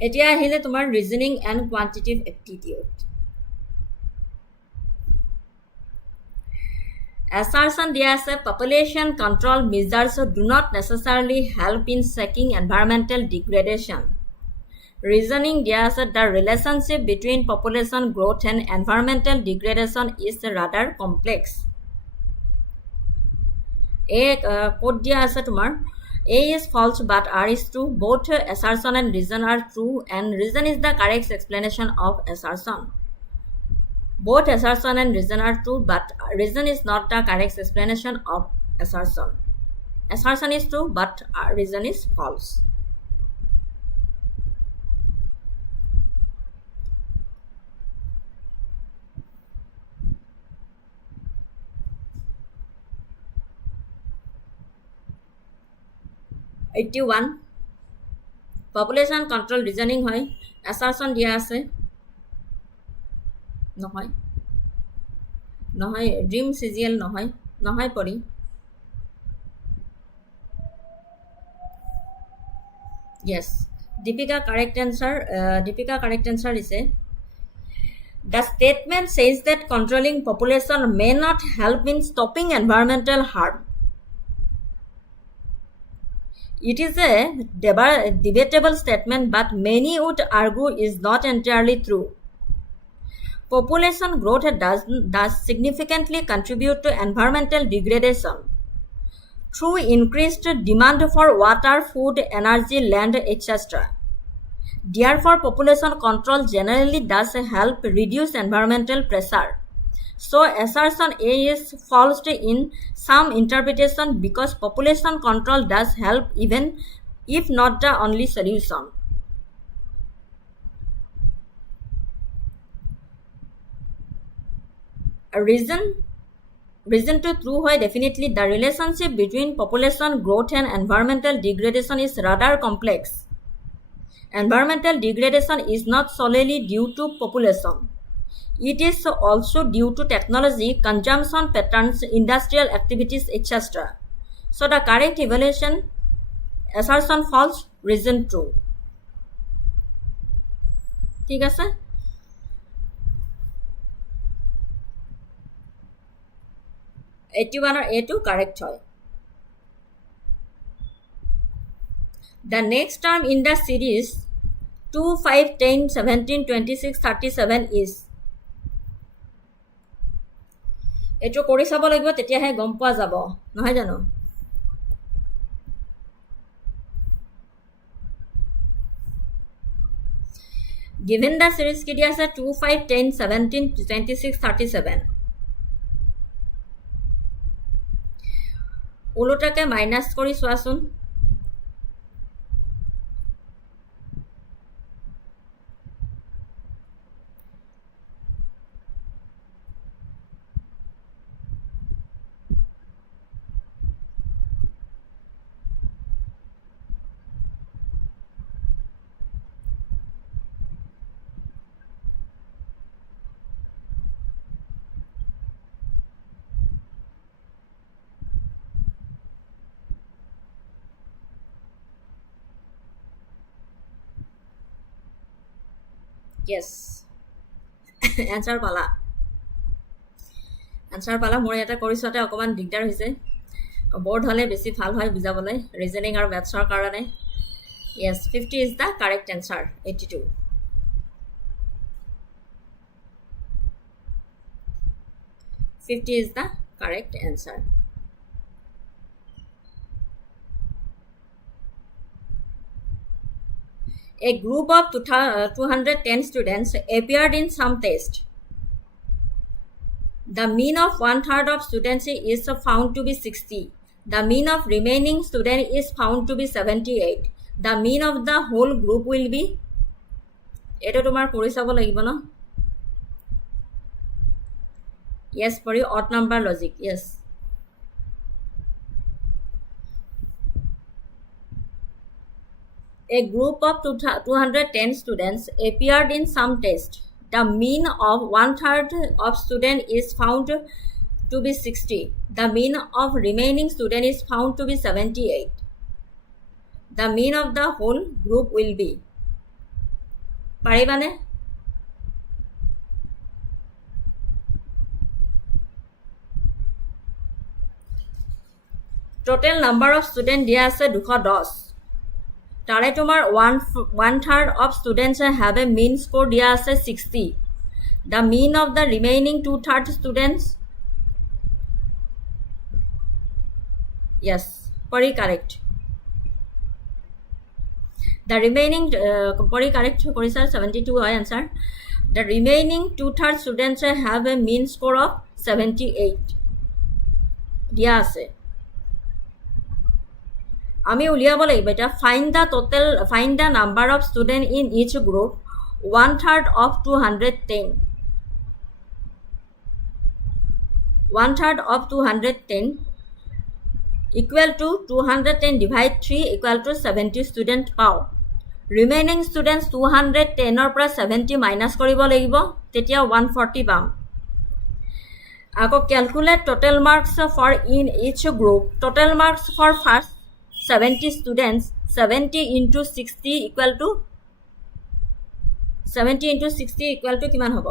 এতিয়া আহিলে তোমাৰ reasoning and quantitative aptitude assertion দিয়া আছে population control measures do not necessarily help in checking environmental degradation reasoning দিয়া আছে the relationship between population growth and environmental degradation is rather complex a code দিয়া আছে তোমাৰ A is false but R is true. Both assertion and reason are true and reason is the correct explanation of assertion. Both assertion and reason are true but reason is not the correct explanation of assertion. Assertion is true but reason is false. Eighty-one. Population control reasoning হয় assertion দিয়া আছে নহয় নহয় dream CGL নহয় নহয় পৰি yes Deepika correct answer is a the statement says that controlling population may not help in stopping environmental harm It is a debatable statement, but many would argue is not entirely true. Population growth does significantly contribute to environmental degradation through increased demand for water, food, energy, land, etc. Therefore, population control generally does help reduce environmental pressure. So assertion A is false in some interpretation because population control does help even if not the only solution. A reason to true why definitely the relationship between population growth and environmental degradation is rather complex. Environmental degradation is not solely due to population. It is also due to technology, consumption patterns, industrial activities, etc. So the correct evaluation assertion false, reason true. ঠিক আছে 81 or A2 correct হয় The next term in the series 2, 5, 10, 17, 26, 37 is এইটো কৰি চাব লাগিব তেতিয়াহে গম পোৱা যাব নহয় জানো given the series কি দিয়া আছে 2, 5, 10, 17, 26, 37 ওলোটাকে মাইনাস কৰি চোৱাচোন yes answer পালা মোৰ এটা কৰিছতে অকমান দিগদাৰ হৈছে board হলে বেছি ভাল হয় বুজাবলৈ reasoning আৰু mathsৰ কাৰণে yes 50 is the correct answer 82 50 is the correct answer a group of 210 students appeared in some test the mean of 1/3 of students is found to be 60 the mean of remaining student is found to be 78 the mean of the whole group will be এটা তোমার কৰি চাব লাগিব ন yes পৰি odd number logic yes a group of 210 students appeared in some test the mean of 1/3 of student is found to be 60 the mean of remaining student is found to be 78 the mean of the whole group will be পাৰিবানে total number of student দিয়া আছে 210 তাৰে তোমাৰ 1/3 of students have a mean score দিয়া আছে 60 the mean of the remaining 2/3 students yes pari correct the remaining pari correct korisa 72 hoy answer the remaining 2/3 students have a mean score of 78 দিয়া আছে আমি উলিয়াব লাগিব এটা find the number of student in each group 1/3 of 210 1/3 of 210 equal to 210 divide 3 equal to 70 student পাও remaining students 210 ৰ পৰা 70 minus কৰিব লাগিব তেতিয়া 140 পাম আকৌ calculate total marks for in each group total marks for first 70 students 70 into 60 equal to 70 into 60 equal to কিমান হ'ব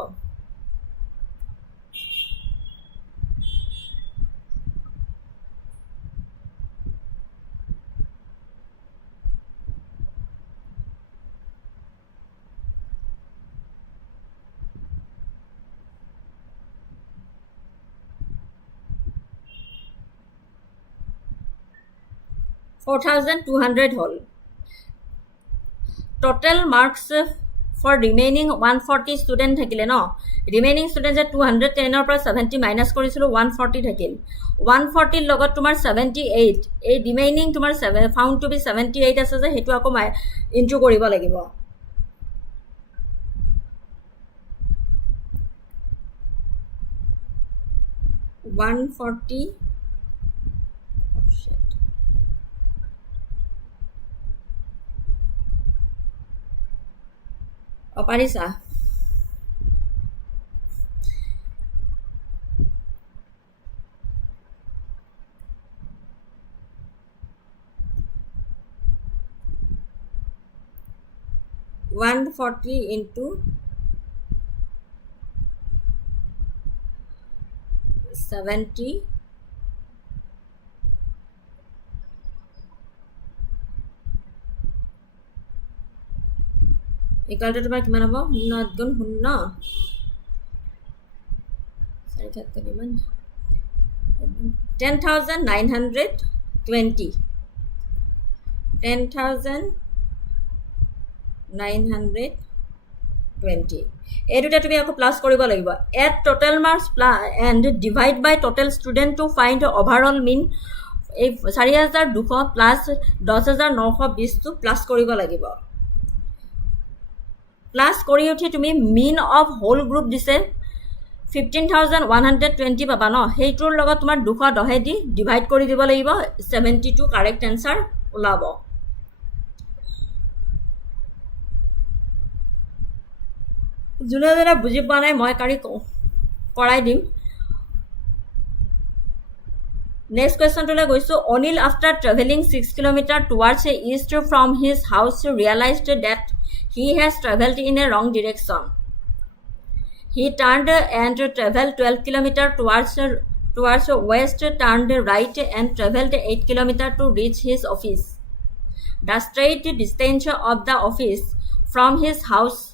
4200 হল total marks for remaining 140 student থাকিলে ন remaining student যে 210 ৰ পৰা 70 minus কৰিছিলো 140 থাকিল 140 লগত তোমাৰ 78 এই remaining তোমাৰ found to be 78 আছে যে হেতু আকৌ ইনটু কৰিব লাগিব 140 পাৰিছা $140 into 70 140 ইকুৱেল টু তোমাৰ কিমান হ'ব 0 গুণ 0 4 7 কিমান 10,920 10,920 এই দুটা তুমি আকৌ প্লাছ কৰিব লাগিব add total marks and divide by total student to find overall mean এই 4,200 প্লাছ 10,920 টো প্লাছ কৰিব লাগিব প্লাছ কৰি উঠি তুমি মিন অফ হোল গ্ৰুপ দিছে 15,120 পাবা ন সেইটোৰ লগত তোমাৰ 210 দি ডিভাইড কৰি দিব লাগিব 72 কাৰেক্ট এনসাৰ ওলাব যোনে যোনে বুজি পোৱা নাই মই কৰাই দিম Next question to goisu Onil after traveling 6 kilometers towards east from his house realized that he has traveled in a wrong direction. He turned and traveled 12 kilometers towards west, turned right and traveled 8 kilometers to reach his office. The straight distance of the office from his house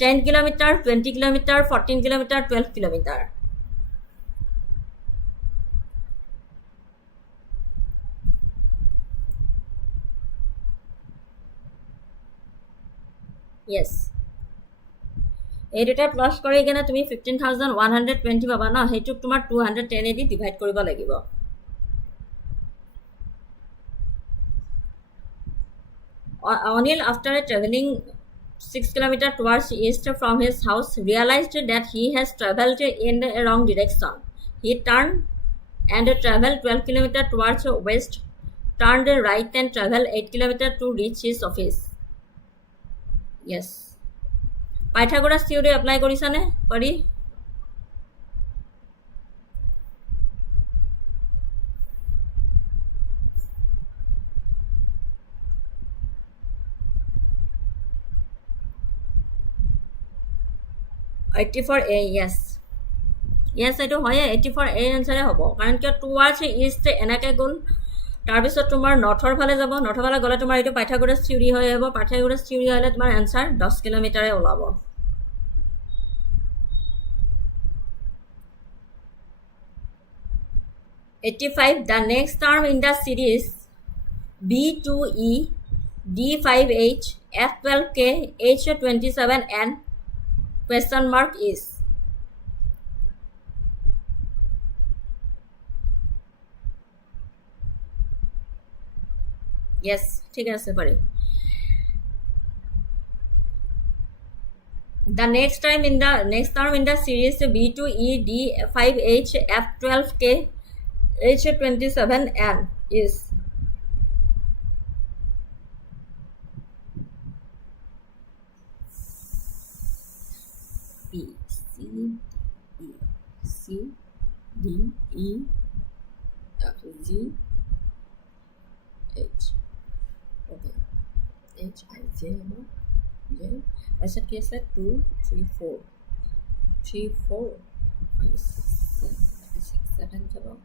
10 kilometers, 20 kilometers, 14 kilometers, 12 kilometers. Yes. এই দুটা plus কৰি কেনে তুমি 15,120 পাবা না হেতুক তোমাৰ 210 দি divide কৰিব লাগিব Anil after traveling 6 kilometers towards east from his house realized that he has traveled in the wrong direction. He turned and traveled 12 kilometers towards west, turned right and traveled 8 kilometers to reach his office. Yes. Pythagoras theory apply korisane pari 84A yes yes এটো হয় 84A আনসারে হ'ব কাৰণ কি towards ইষ্ট এনেকে গল তাৰ পিছত তোমাৰ নৰ্থৰ ফালে যাব নৰ্থৰ ফালে গলে তোমাৰ এটো পাইথাগোৰাছ থিওৰি হৈ হ'ব পাইথাগোৰাছ থিওৰি হলে তোমাৰ আনসাৰ 10 কিলোমিটাৰে ওলাব The next term in the series B2E D5H F12K H27N question mark is yes ঠিক আছে পারি the next term in the series B2E D5H F12K H27N is B C D E C D E F G H okay H I J J ऐसा कैसे 2 3 4 3 4 5 6 7 चलो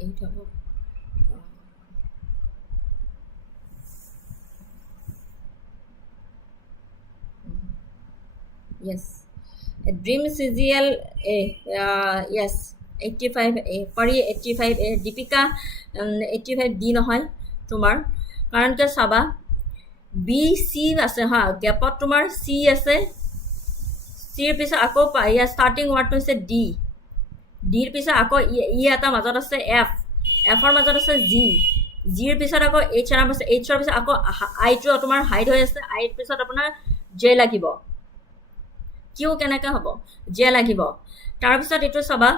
8 अब yes a dream CGL yes 85A pari 85A Deepika 85D নহয় তোমাৰ কাৰণ কে সাবা B C আছে হা গ্যাপত তোমাৰ C আছে C এর পিছে আকৌ পাইয়া স্টার্টিং ওয়ার্ড হৈছে D D এর পিছে আকৌ ই এটা মাজত আছে F F এর মাজত আছে G G এর পিছে আকৌ H এর আছে H এর পিছে আকৌ I টো তোমাৰ হাইড হৈ আছে I এর পিছে আপোনাৰ J লাগিব কিউ কেনেকা হ'ব J লাগিব তাৰ পিছত এটো সবা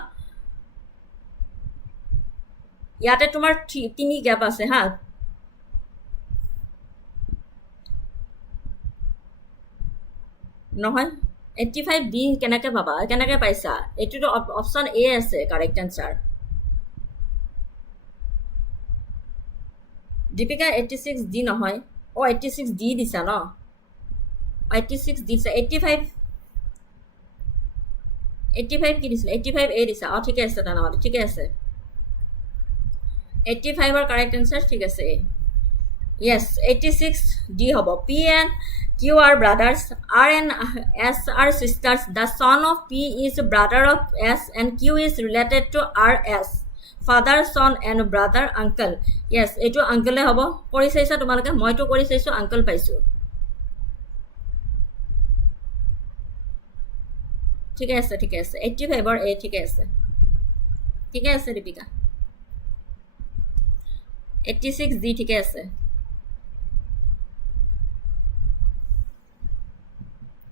ইয়াতে তোমাৰ তিনি গ্যাপ আছে হা নহয় 85D কেনেকে পাবা কেনেকে পাইছা এটো তো অপশন A আছে কারেক্ট আনসার দীপিকা 86D নহয় ও 86D দিছা ন 86D দিছা 85 কি দিছিল 85A দিছা ঠিক আছে তাহলে ঠিক আছে 85 এর কারেক্ট আনসার ঠিক আছে Yes, 86D hobo. P and Q are brothers, R and S are sisters. The son of P is brother of S and Q is related to RS. Father, son and brother, uncle. Yes, eto uncle hobo. Kori saisa tomaleke, moi to kori saiso, uncle paisu. ঠিক আছে 85 or 8 ঠিক আছে দীপিকা 86 জি ঠিক আছে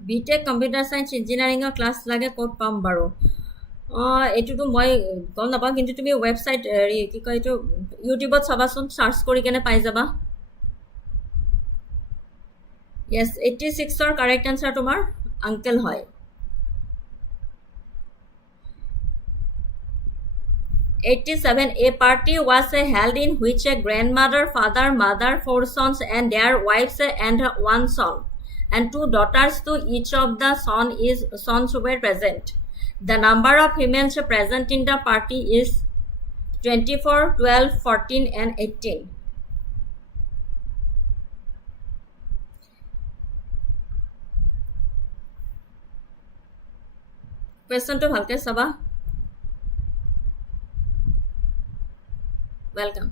B Tech computer science ইঞ্জিনিয়াৰিঙৰ class লাগে ক'ত পাম বাৰু এইটোতো মই গম নাপাওঁ কিন্তু তুমি ৱেবছাইট হেৰি কি কয় এইটো ইউটিউবত চাবাচোন চাৰ্চ কৰি কেনে পাই যাবা য়েছ 86ৰ কাৰেক্ট আনচাৰ তোমাৰ আংকেল হয় 87 a party was held in which a grandmother father mother 4 sons and their wives and 1 son and 2 daughters to each of the sons were present. The number of females present in the party is 24, 12, 14 and 18. Question to bhalke saba. Welcome.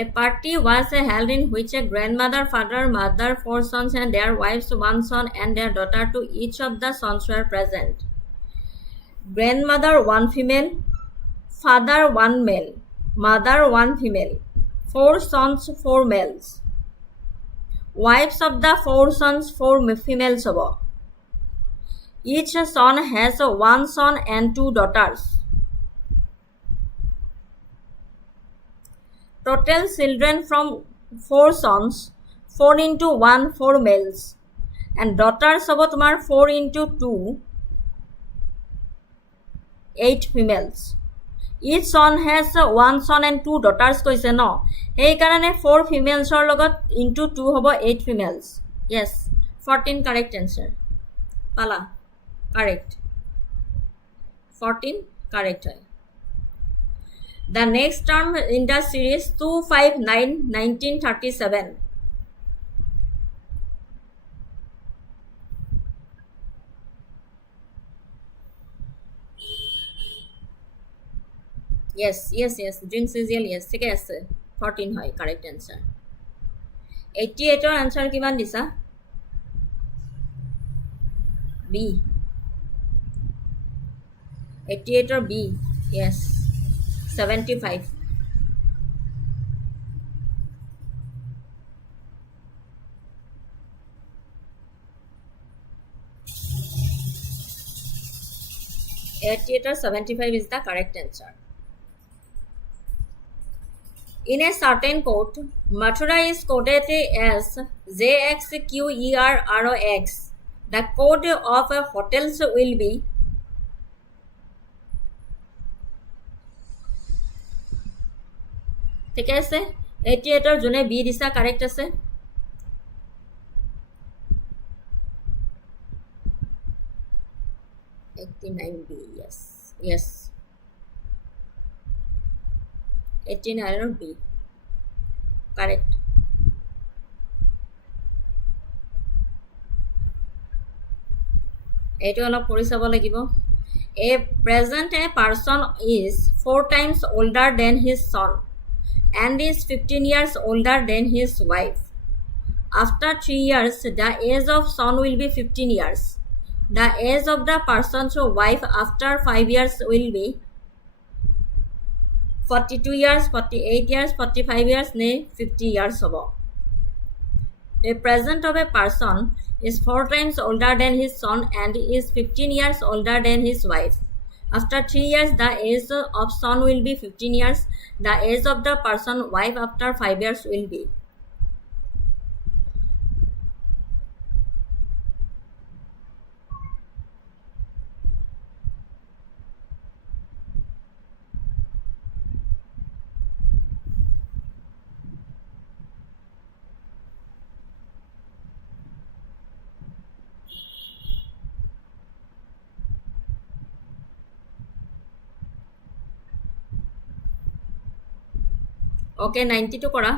A party was held in which a grandmother, father, mother, 4 sons and their wives, 1 son and their daughter to each of the sons were present. Grandmother 1 female, father 1 male, mother 1 female, 4 sons 4 males. Wives of the 4 sons 4 females. Each son has 1 son and 2 daughters. Total children from 4 sons 4 into 1 4 males and daughters of tomar 4 into 2 8 females. Each son has 1 son and 2 daughters koise no ei karone 4 females or logot into 2 hobo 8 females. Yes, 14 correct answer. Pala correct, 14 correct hai. The next term in the series 259 1937. Yes, dream serial yes ঠিক আছে 14 হয় correct answer. 88 ৰ answer কিমান দিছা B. 88 or B. Yes. 75. Theater 75 is the correct answer. In a certain code, Mathura is coded as JXQERROX. The code of hotels will be ঠিক আছে 88 ৰ জনে বি দিছা কাৰেক্ট আছে 89B yes 89 B correct. এইটো অলপ কৰি চাব লাগিব a present a person is 4 times older than his son and is 15 years older than his wife. After 3 years, the age of son will be 15 years. The age of the person's wife after 5 years will be 42 years, 48 years, 45 years, 50 years. The present of a person is 4 times older than his son and is 15 years older than his wife. After 3 years, the age of son will be 15 years. The age of the person wife after 5 years will be. Okay, 92 kora.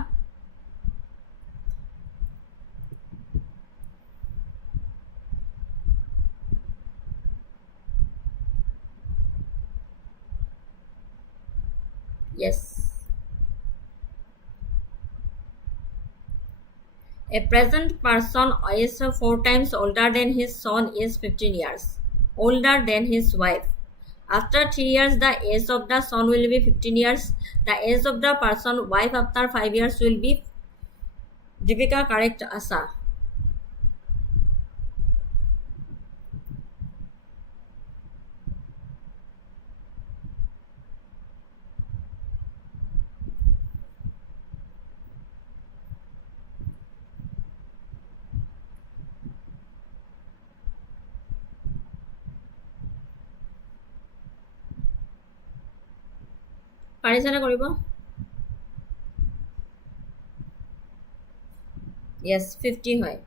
Yes. A present person is 4 times older than his son is 15 years older than his wife. After 3 years, the age of the son will be 15 years. The age of the person wife after 5 years will be Deepika, correct, Asa. পাৰিছেনে কৰিব? Yes, 50 হয়।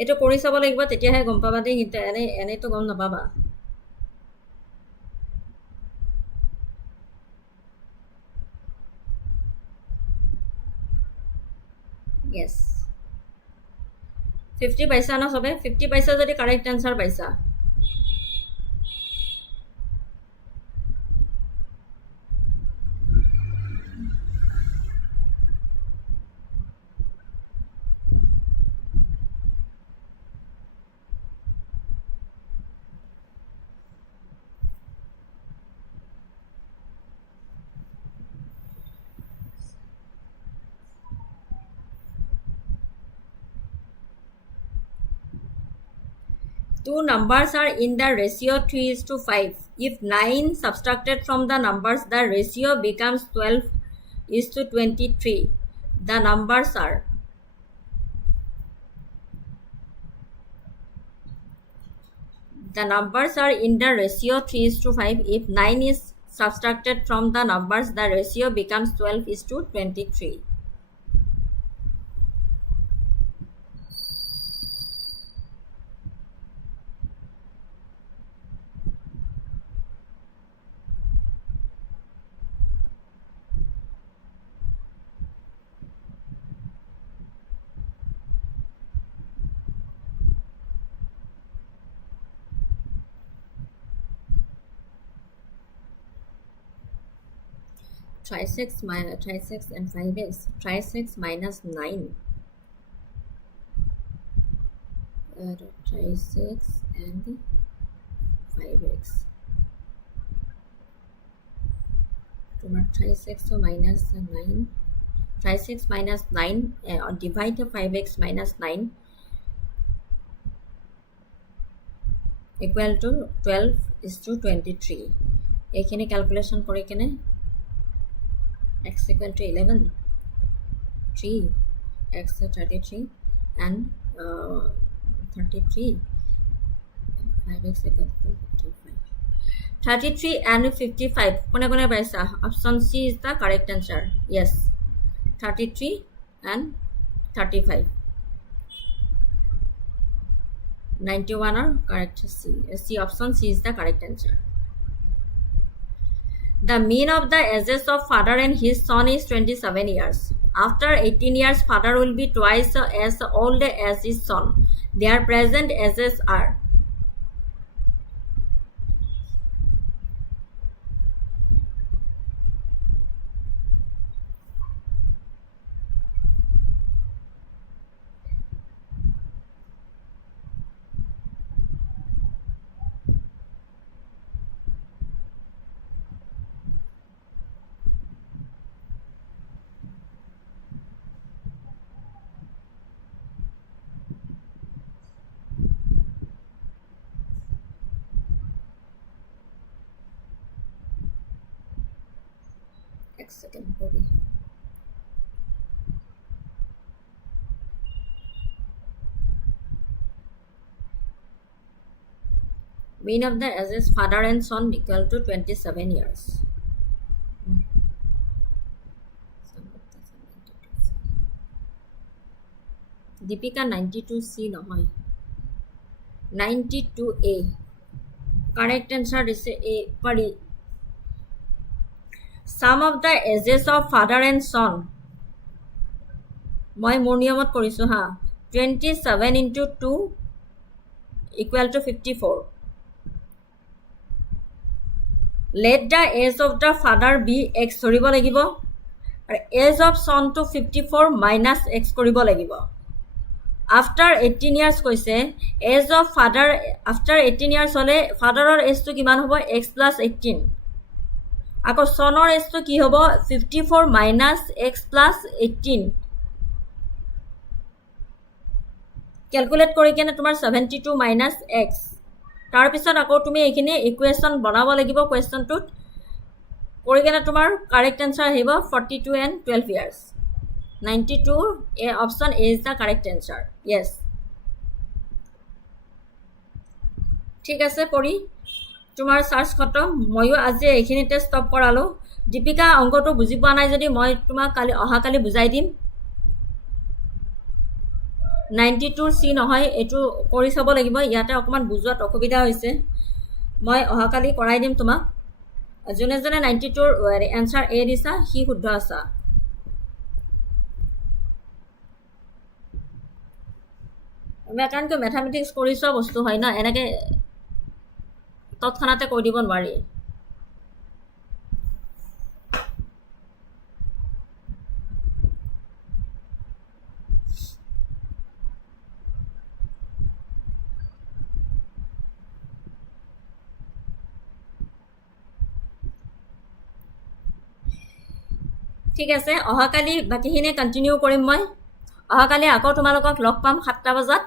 এইটো কৰি চাব লাগিব, তেতিয়াহে গম পাবা দেই, এনেইতো গম নাপাবা। Yes. 50 পাইছা ন সবে? 50 পাইছা যদি কাৰেক্ট আনসাৰ পাইছা। Two numbers are in the ratio 3:5. If 9 subtracted from the numbers, the ratio becomes 12:23. The numbers are in the ratio 3:5. If 9 is subtracted from the numbers, the ratio becomes 12:23. Try 6 and 5x. Try 6 minus 9. Try 6 and 5x. Try 6 minus 9. Try 6 minus 9. Divide the 5x minus 9 equal to 12:23. এইখিনি calculation কৰি কেনে x equal to 11, 3, x 33 and 33, 5x equal to 55. 33 and 55. Kone kone paisa? Option C is the correct answer. Yes, 33 and 35. 91 are correct. C option C is the correct answer. The mean of the ages of father and his son is 27 years. After 18 years, father will be twice as old as his son. Their present ages are second body. Mean of the ages father and son equal to 27 years. Deepika 92C নহয় 92A. Correct answer is A. Pari. Sum of the ages of father and son. মই মোৰ নিয়মত কৰিছো হা 27 into 2 equal to 54. let the age of the father be x ধৰিব লাগিব আৰু age of son to 54 minus x কৰিব লাগিব after 18 years কৈছে age of father after 18 years হলে ফাদাৰৰ এজটো কিমান হ'ব x plus 18 আকৌ সনৰ এজটো কি হ'ব 54 minus x plus 18 ক্যালকুলেট কৰি কেনে তোমাৰ 72 minus x তাৰ পিছত আকৌ তুমি এইখিনি ইকুৱেচন বনাব লাগিব কোৱেশ্চনটোত কৰি কেনে তোমাৰ কাৰেক্ট আনসাৰ আহিব 42 and 12 years 92 a option A is the correct answer yes ঠিক আছে পৰি তোমাৰ সার্চ খতম ময়ো আজি এইখিনিতে ষ্টপ কৰালো দীপিকা অংকটো বুজি পোৱা নাই যদি মই তোমাক কালি অহাকালি বুজাই দিম 92 সি নহয় এটো কৰি চাব লাগিব ইয়াতে অকমান বুজোৱাত অসুবিধা হৈছে মই অহাকালি কৰাই দিম তোমাক জনে জনে 92 ৰ আনসাৰ এ দিছা হি শুদ্ধ আছে মেকানিক ম্যাথমেটিক্স কৰিছ বস্তু হয় না এনেকে তৎক্ষণাতে কৈ দিব নোৱাৰি ঠিক আছে অহাকালি বাকিখিনি কন্টিনিউ কৰিম মই অহাকালি আকৌ তোমালোকক লগ পাম 7টা বজাত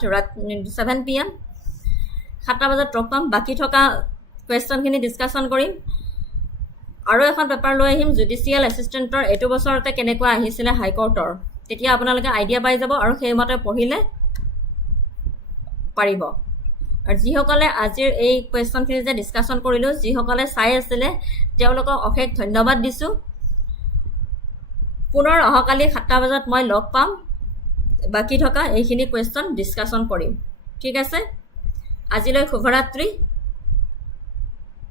7 pm 7টা বজাত লগ পাম বাকি থকা কোৱেশ্চনখিনি ডিসকাশন কৰিম আৰু এখন পেপাৰ লৈ আহিম জুডিশিয়াল এসিস্টেন্টৰ এটো বছৰতে কেনেকুৱা আহিছিল হাই কোৰ্টৰ তেতিয়া আপোনালোকে আইডিয়া পাই যাব আৰু সেইমতে পঢ়িলে পাৰিব আৰু যিসকলে আজিৰ এই কোৱেশ্চনখিনি যে ডিসকাশন কৰিলো যিসকলে চাই আছিল তেওঁলোকক অশেষ ধন্যবাদ দিছো পুনৰ অহাকালি 7টা বজাত মই লগ পাম বাকি থকা এইখিনি কোৱেশ্চন ডিসকাশন কৰিম ঠিক আছে আজিলৈ শুভৰাত্ৰি